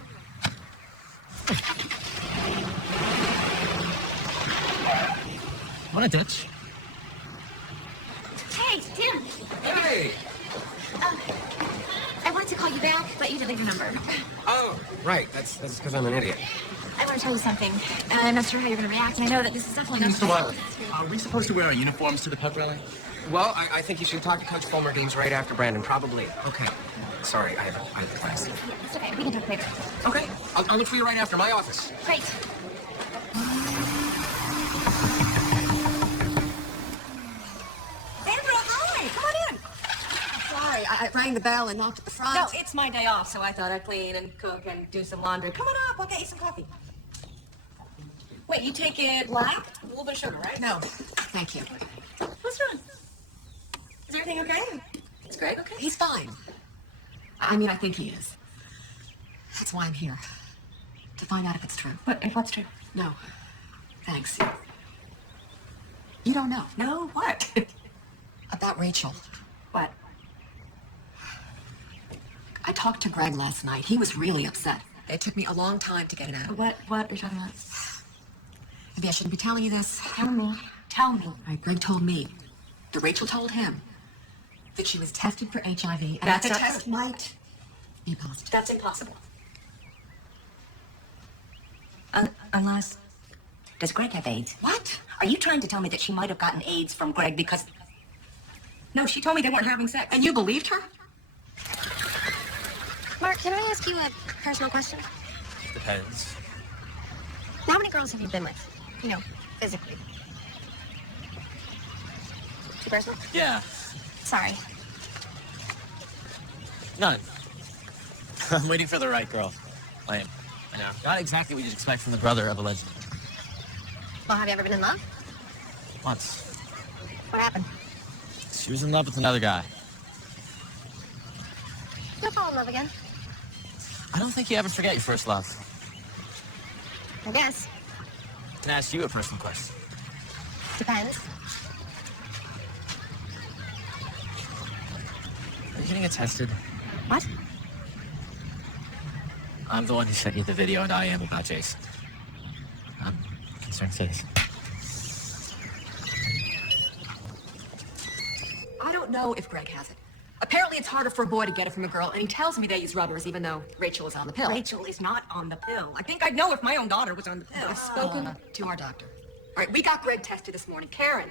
What a ditch. Hey, Tim! Hey! I wanted to call you back, but you didn't leave your number. Oh, right. That's because I'm an idiot. I want to tell you something. I'm not sure how you're going to react, and I know that this is definitely not... Mr. Wiley, are we supposed to wear our uniforms to the pep rally? Well, I think you should talk to Coach Fulmer Deems right after Brandon, probably. Okay. Sorry, I have class. It's okay, we can talk later. Okay, I'll look for you right after my office. Great. Sandra, hi! Come on in! Sorry, I rang the bell and knocked at the front. No, it's my day off, so I thought I'd clean and cook and do some laundry. Come on up, I'll get you some coffee. Wait, you take it black? A little bit of sugar, right? No, thank you. What's wrong? everything okay? Is Greg okay? He's fine. I mean, I think he is. That's why I'm here. To find out if it's true. If what's true? No. Thanks. You don't know. No, what? About Rachel. What? I talked to Greg last night. He was really upset. It took me a long time to get it out. What are you talking about? Maybe I shouldn't be telling you this. Tell me. Tell me. All right, Greg told me that Rachel told him that she was tested for HIV and That's that the not test true. might be positive. That's impossible. Unless... Does Greg have AIDS? What? Are you trying to tell me that she might have gotten AIDS from Greg because... No, she told me they weren't having sex. And you believed her? Mark, can I ask you a personal question? Depends. How many girls have you been with? You know, physically. Too personal? Yeah. Sorry. None. I'm waiting for the right girl. Lame. I know. Not exactly what you'd expect from the brother of a legend. Well, have you ever been in love? Once. What happened? She was in love with another guy. You'll fall in love again. I don't think you ever forget your first love. I guess. Can I ask you a personal question? Depends. Are you getting it tested? What? I'm the one who sent you the video, and I am about Jason. I'm concerned citizen. I don't know if Greg has it. Apparently it's harder for a boy to get it from a girl, and he tells me they use rubbers even though Rachel is on the pill. Rachel is not on the pill. I think I'd know if my own daughter was on the pill. I've spoken to our doctor. All right, we got Greg tested this morning. Karen,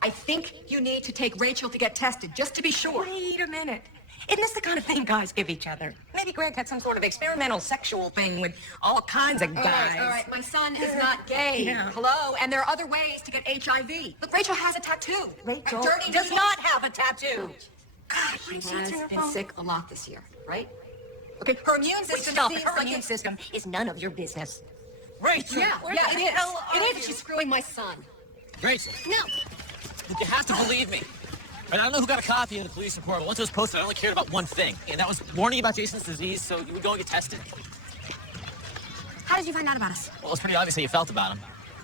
I think you need to take Rachel to get tested, just to be sure. Wait a minute. Isn't this the kind of thing guys give each other? Maybe Greg had some sort of experimental sexual thing with all kinds of guys. All right, my son is not gay. Yeah. Hello? And there are other ways to get HIV. Look, Rachel has a tattoo. Rachel Dirty does needle. not have a tattoo. God, She she has answering her been phone. sick a lot this year, right? Okay, her immune system Stop. seems Her like immune it's... system is none of your business. Rachel, Yeah, where yeah, the it is. hell are It is. you? She's screwing my son. Rachel, No. you have to believe me. And I don't know who got a copy of the police report, but once it was posted, I only cared about one thing, and that was warning about Jason's disease, so you would go and get tested. How did you find out about us? Well, it's pretty obvious how you felt about him.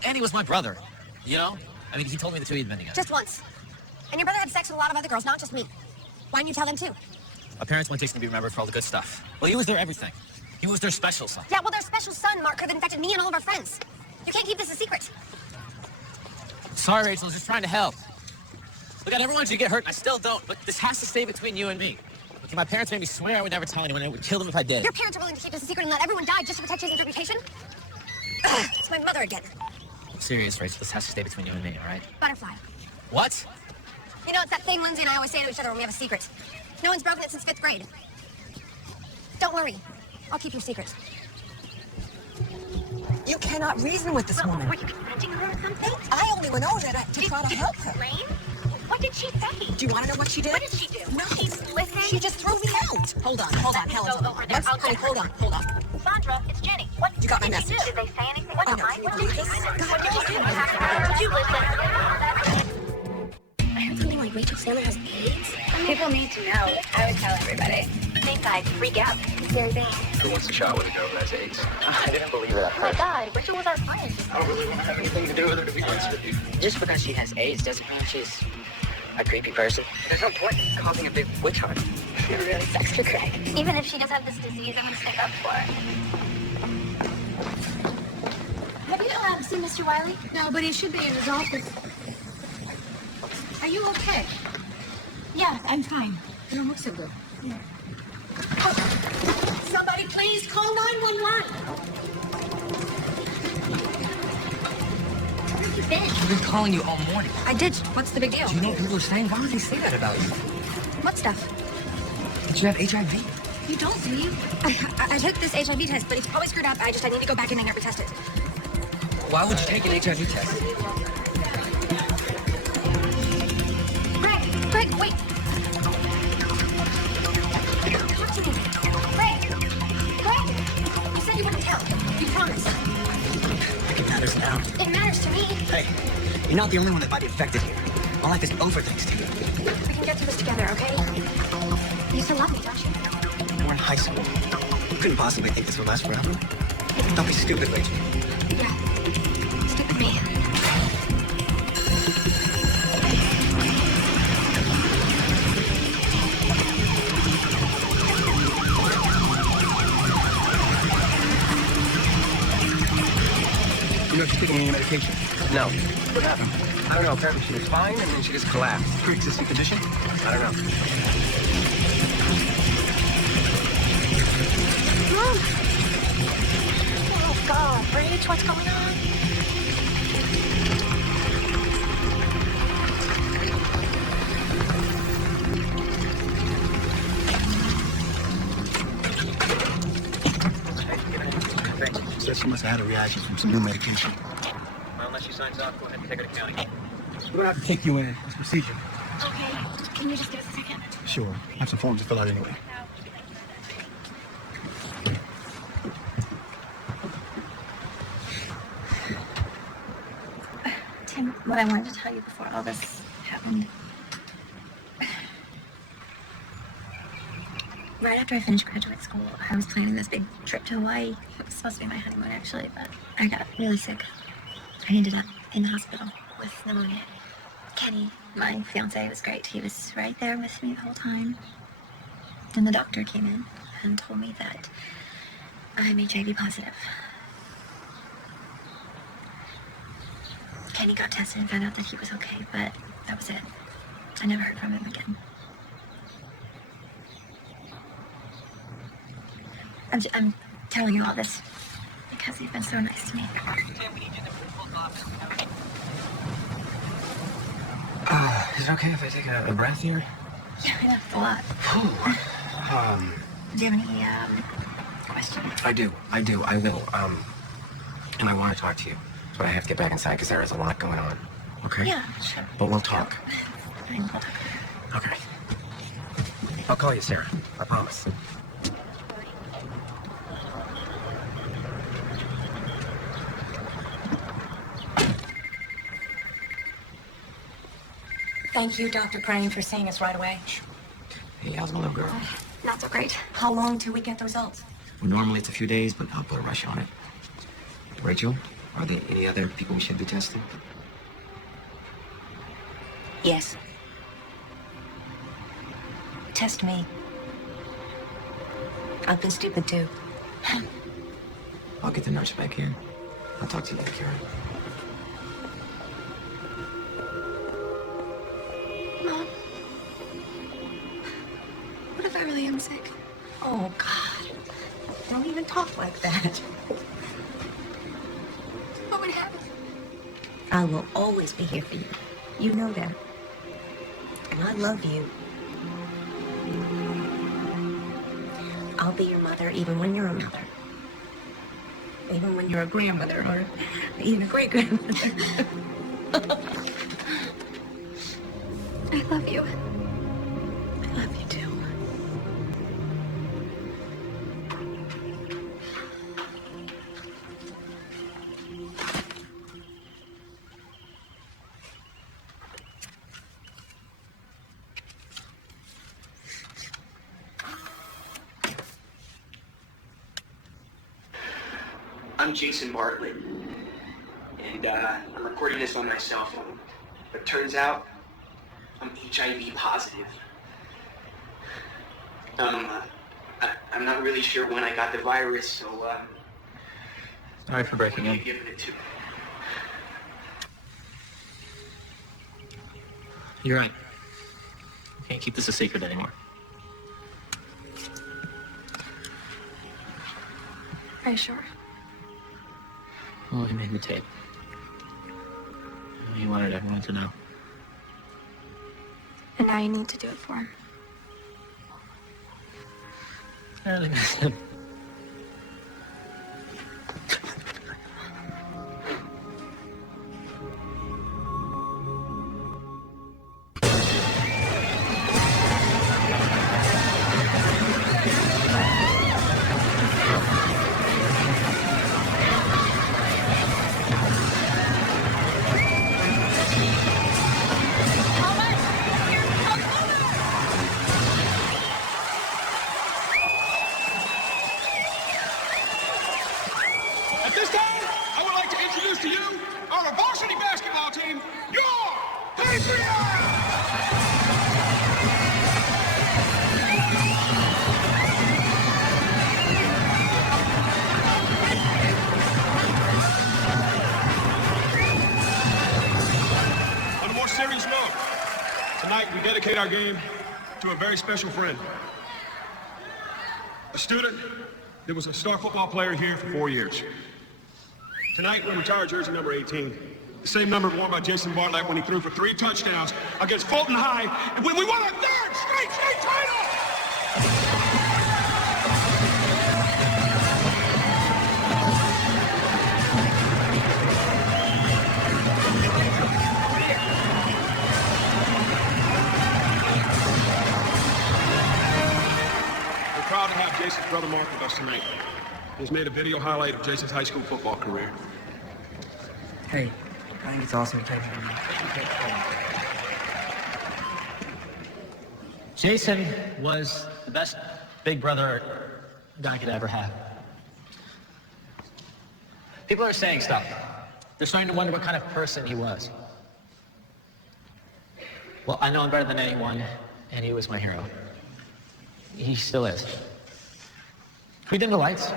And he was my brother, you know? I mean, he told me the two of you had been together. Just once. And your brother had sex with a lot of other girls, not just me. Why didn't you tell them too? My parents want Jason to be remembered for all the good stuff. Well, he was their everything. He was their special son. Yeah, well, their special son, Mark, could have infected me and all of our friends. You can't keep this a secret. Sorry, Rachel, I was just trying to help. Look, I never wanted you to get hurt, and I still don't, but this has to stay between you and me. Okay, my parents made me swear I would never tell anyone, and I would kill them if I did. Your parents are willing to keep this a secret and let everyone die just to protect Jason's reputation? Ugh, it's my mother again. I'm serious, Rachel. This has to stay between you and me, all right? Butterfly. What? You know, it's that thing Lindsay and I always say to each other when we have a secret. No one's broken it since 5th grade. Don't worry. I'll keep your secret. You cannot reason with this woman. Were you confronting her or something? I only went over there to try to help her. Explain? What did she say? Do you want to know what she did? What did she do? No. Listen. She just threw me out. Hold on, Helen. Go over there. I'll check. Hold on. Sandra, it's Jenny. What You got what my did she message. do? Did they say anything? What I did know. What did Jesus. she do? God, What did you do? Did you listen? I heard something like Rachel's family has AIDS. People need to know. I would tell everybody. Think I'd freak out. It's very bad. Who wants a shot with a girl who has AIDS? I didn't believe it at Oh my first. God, Rachel was our friend. I don't really want to have anything to do with her, to be honest with you. Just because she has AIDS doesn't mean she's a creepy person. There's no point in causing a big witch hunt. It really sucks for Craig. Even if she does have this disease, I'm gonna stick up for her. Have you seen Mr. Wiley? No, but he should be in his office. Are you okay? Yeah, I'm fine. You don't look so good. Yeah. Somebody please call 911. Where have you been? I've been calling you all morning. I did. What's the big deal? Do you know what people are saying? Why would they say that about you? What stuff? That you have HIV? You don't, do you? I took this HIV test, but it's probably screwed up. I need to go back in and get retested. Why would you take an HIV test? Greg, wait. Talk to me. Greg, you said you wouldn't tell. You promised. It matters now. It matters to me. Hey, you're not the only one that might be affected here. My life is over thanks to you. We can get through this together, okay? You still love me, don't you? We're in high school. You couldn't possibly think this would last forever. Don't be stupid, Rachel. Yeah. Stupid me. You know, she's taking any medication. No. What happened? I don't know. Apparently she was fine, and then she just collapsed. Pre-existing condition? I don't know. Mom! Oh, God, Rach, what's going on? She says she must have had a reaction from some new medication. Well, unless she signs off, go ahead and take her to county. We're gonna have to take you in. It's procedure. Okay, can you just give us a second? Sure. I have some forms to fill out anyway. Tim, what I wanted to tell you before all this happened. Right after I finished graduate school, I was planning this big trip to Hawaii. It was supposed to be my honeymoon, actually, but I got really sick. I ended up in the hospital with pneumonia. Kenny, my fiance, was great. He was right there with me the whole time. And the doctor came in and told me that I'm HIV positive. Kenny got tested and found out that he was okay, but that was it. I never heard from him again. I'm telling you all this because you've been so nice to me. Is it okay if I take a breath here? Yeah, I know, it's a lot. Do you have any, questions? I do. I will. And I want to talk to you. But I have to get back inside because there is a lot going on. Okay? Yeah, sure. But we'll talk. I will talk. Okay. I'll call you, Sarah. I promise. Thank you, Dr. Crane, for seeing us right away. Hey, how's my little girl? Not so great. How long till we get the results? Well, normally it's a few days, but I'll put a rush on it. Rachel, are there any other people we should be testing? Yes. Test me. I've been stupid too. I'll get the nurse back in. I'll talk to you later, Karen. Mom? What if I really am sick? Oh, God. Don't even talk like that. What would happen? I will always be here for you. You know that. And I love you. I'll be your mother even when you're a mother. Even when you're a grandmother or even a great-grandmother. I love you. I love you too. I'm Jason Bartlett, and I'm recording this on my cell phone. But turns out, I'm HIV positive. I'm not really sure when I got the virus, so Sorry for breaking in. giving it to. You're right. We can't keep this a secret anymore. Are you sure? Well, he made me tape. He wanted everyone to know. And now you need to do it for him. I really miss him. Tonight, we dedicate our game to a very special friend. A student that was a star football player here for 4 years. Tonight, we retire jersey number 18. The same number worn by Jason Bartlett when he threw for 3 touchdowns against Fulton High and when we won our 3rd straight state title! We're proud to have Jason's brother Mark with us tonight. He's made a video highlight of Jason's high school football career. Hey, I think it's awesome to take Jason was the best big brother I could ever have. People are saying stuff. They're starting to wonder what kind of person he was. Well, I know him better than anyone, and he was my hero. He still is. Can we dim the lights?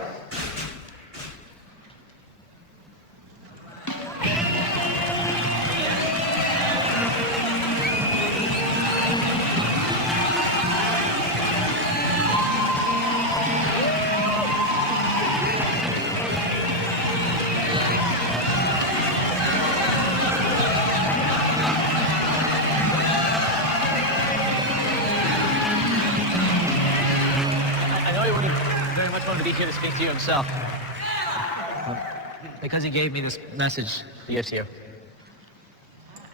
To be here to speak to you himself. Because he gave me this message to give to you.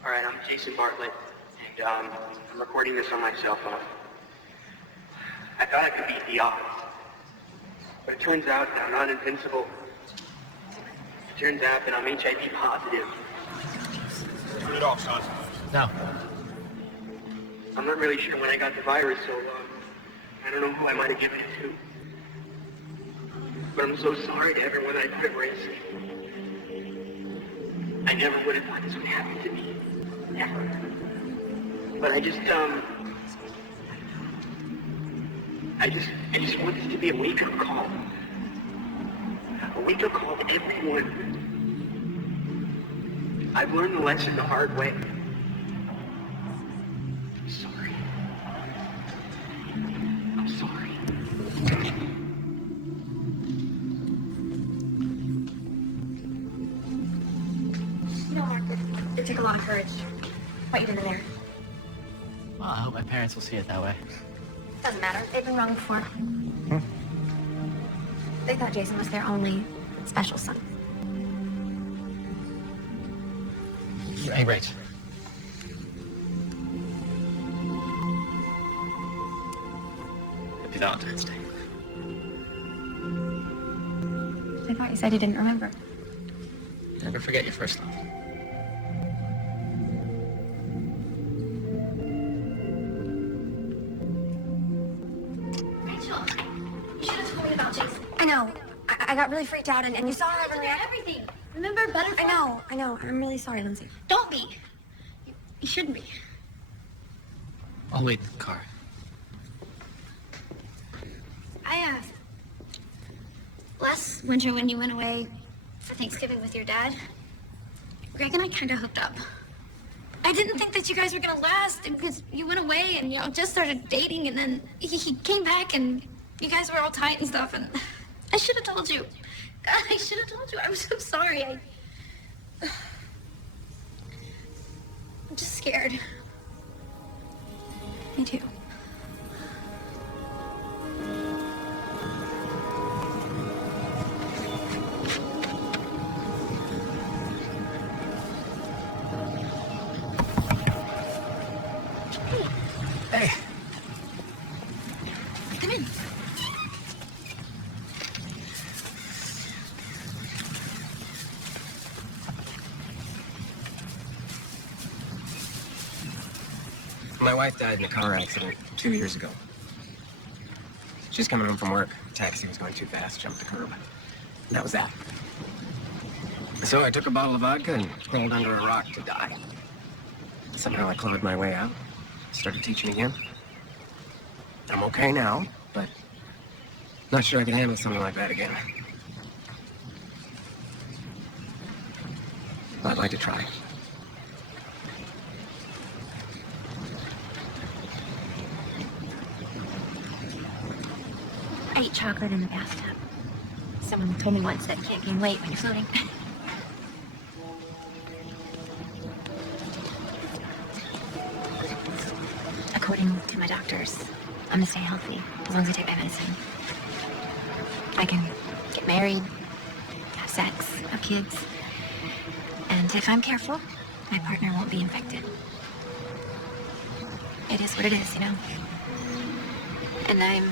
All right, I'm Jason Bartlett, and I'm recording this on my cell phone. I thought I could beat the odds, but it turns out that I'm not invincible. It turns out that I'm HIV positive. Turn it off, son. No. I'm not really sure when I got the virus, so I don't know who I might have given it to. But I'm so sorry to everyone I put at risk. I never would have thought this would happen to me. Never. But I just want this to be a wake-up call. A wake-up call to everyone. I've learned the lesson the hard way. I'm sorry. I'm sorry. You know, Mark, it took a lot of courage. What you did in there. Well, I hope my parents will see it that way. Doesn't matter. They've been wrong before. They thought Jason was their only special son. Hey, Rach. Happy Valentine's Day. I thought you said you didn't remember. Never forget your first love. Rachel, you should have told me about Jason. I know. I got really freaked out, and you saw how I reacted. Everything. Remember Butterfly? I know. I'm really sorry, Lindsay. Don't be. You shouldn't be. I'll wait in the car. Last winter when you went away for Thanksgiving with your dad, Greg and I kind of hooked up. I didn't think that you guys were gonna last because you went away and just started dating, and then he came back and you guys were all tight and stuff, and I should have told you. God, I should have told you. I'm so sorry. I'm just scared. Me too. Hey. Come in. My wife died in a car accident 2 years ago. She's coming home from work. The taxi was going too fast, jumped the curb. And that was that. So I took a bottle of vodka and crawled under a rock to die. Somehow I clawed my way out, started teaching again. I'm okay now, but not sure I can handle something like that again. I'd like to try. eat chocolate in the bathtub. Someone told me once that you can't gain weight when you're floating. According to my doctors, I'm gonna stay healthy as long as I take my medicine. I can get married, have sex, have kids, and if I'm careful, my partner won't be infected. It is what it is, you know? And I'm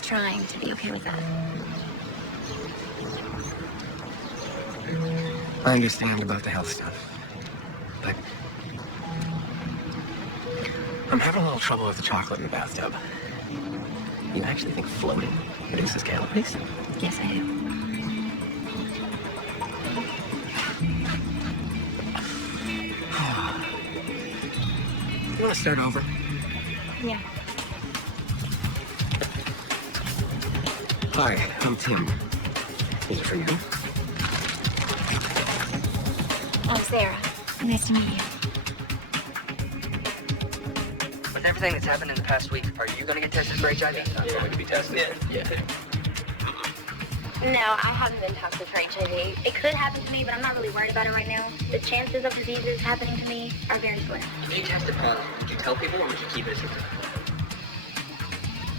trying to be okay with that. I understand about the health stuff, but I'm having a little trouble with the chocolate in the bathtub. You actually think floating reduces calories? Yes, I do. You want to start over? Yeah. Hi, I'm Tim. These are for you. I'm Sarah. Nice to meet you. With everything that's happened in the past week, are you going to get tested for HIV? You're going to be tested? Yeah. No, I haven't been tested for HIV. It could happen to me, but I'm not really worried about it right now. The chances of diseases happening to me are very slim. If you tested positive, would you tell people or would you keep it a secret?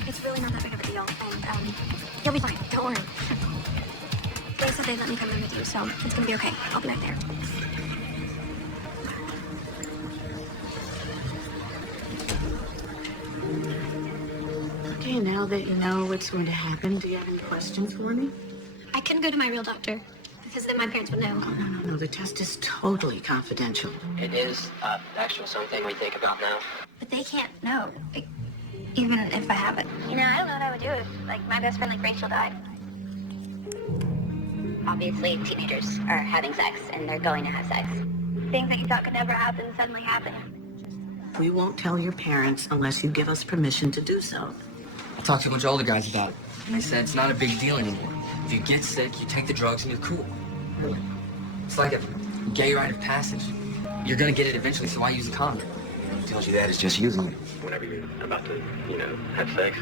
It's really not that big of a deal, and you'll be fine. Don't worry. They said they'd let me come in with you, so it's gonna be okay. I'll be right there. Okay, now that you know what's going to happen, do you have any questions for me? I couldn't go to my real doctor because then my parents would know. No, the test is totally confidential. It is actually something we think about now. But they can't know, even if I have it. You know, I don't know what I would do if, like, my best friend, like, Rachel died. Obviously, teenagers are having sex, and they're going to have sex. Things that you thought could never happen suddenly happen. We won't tell your parents unless you give us permission to do so. I talked to a bunch of older guys about it, and they said it's not a big deal anymore. If you get sick, you take the drugs and you're cool. It's like a gay rite of passage. You're gonna get it eventually, so why use a condom? Who tells you that it's just using it? Whenever you're about to, have sex,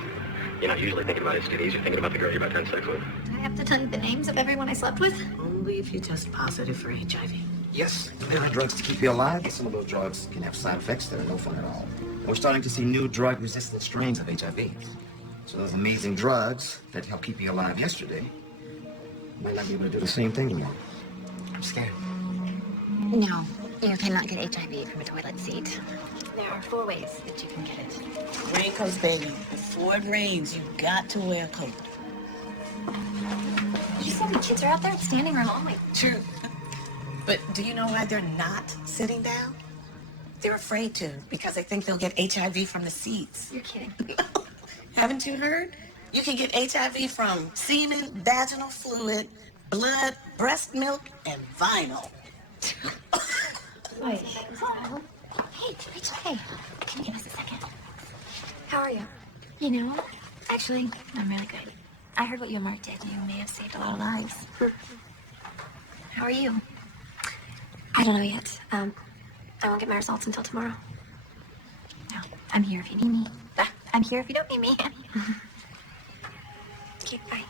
you're not usually thinking about STDs. You're thinking about the girl you're about to have sex with. Do I have to tell you the names of everyone I slept with? Only if you test positive for HIV. Yes, there are drugs to keep you alive, but some of those drugs can have side effects that are no fun at all. We're starting to see new drug-resistant strains of HIV. So those amazing drugs that helped keep you alive yesterday might not be able to do the same thing anymore. I'm scared. No, you cannot get HIV from a toilet seat. There are 4 ways that you can get it. Rain comes, baby. Before it rains, you've got to wear a coat. You see how many kids are out there standing room only? True. But do you know why they're not sitting down? They're afraid to, because they think they'll get HIV from the seats. You're kidding. Haven't you heard? You can get HIV from semen, vaginal fluid, blood, breast milk, and vinyl. Wait. Hey, Rachel, hey. Can you give us a second? How are you? You know, actually, I'm really good. I heard what you and Mark did. You may have saved a lot of lives. How are you? I don't know yet. I won't get my results until tomorrow. No, I'm here if you need me. I'm here if you don't need me. Okay, bye.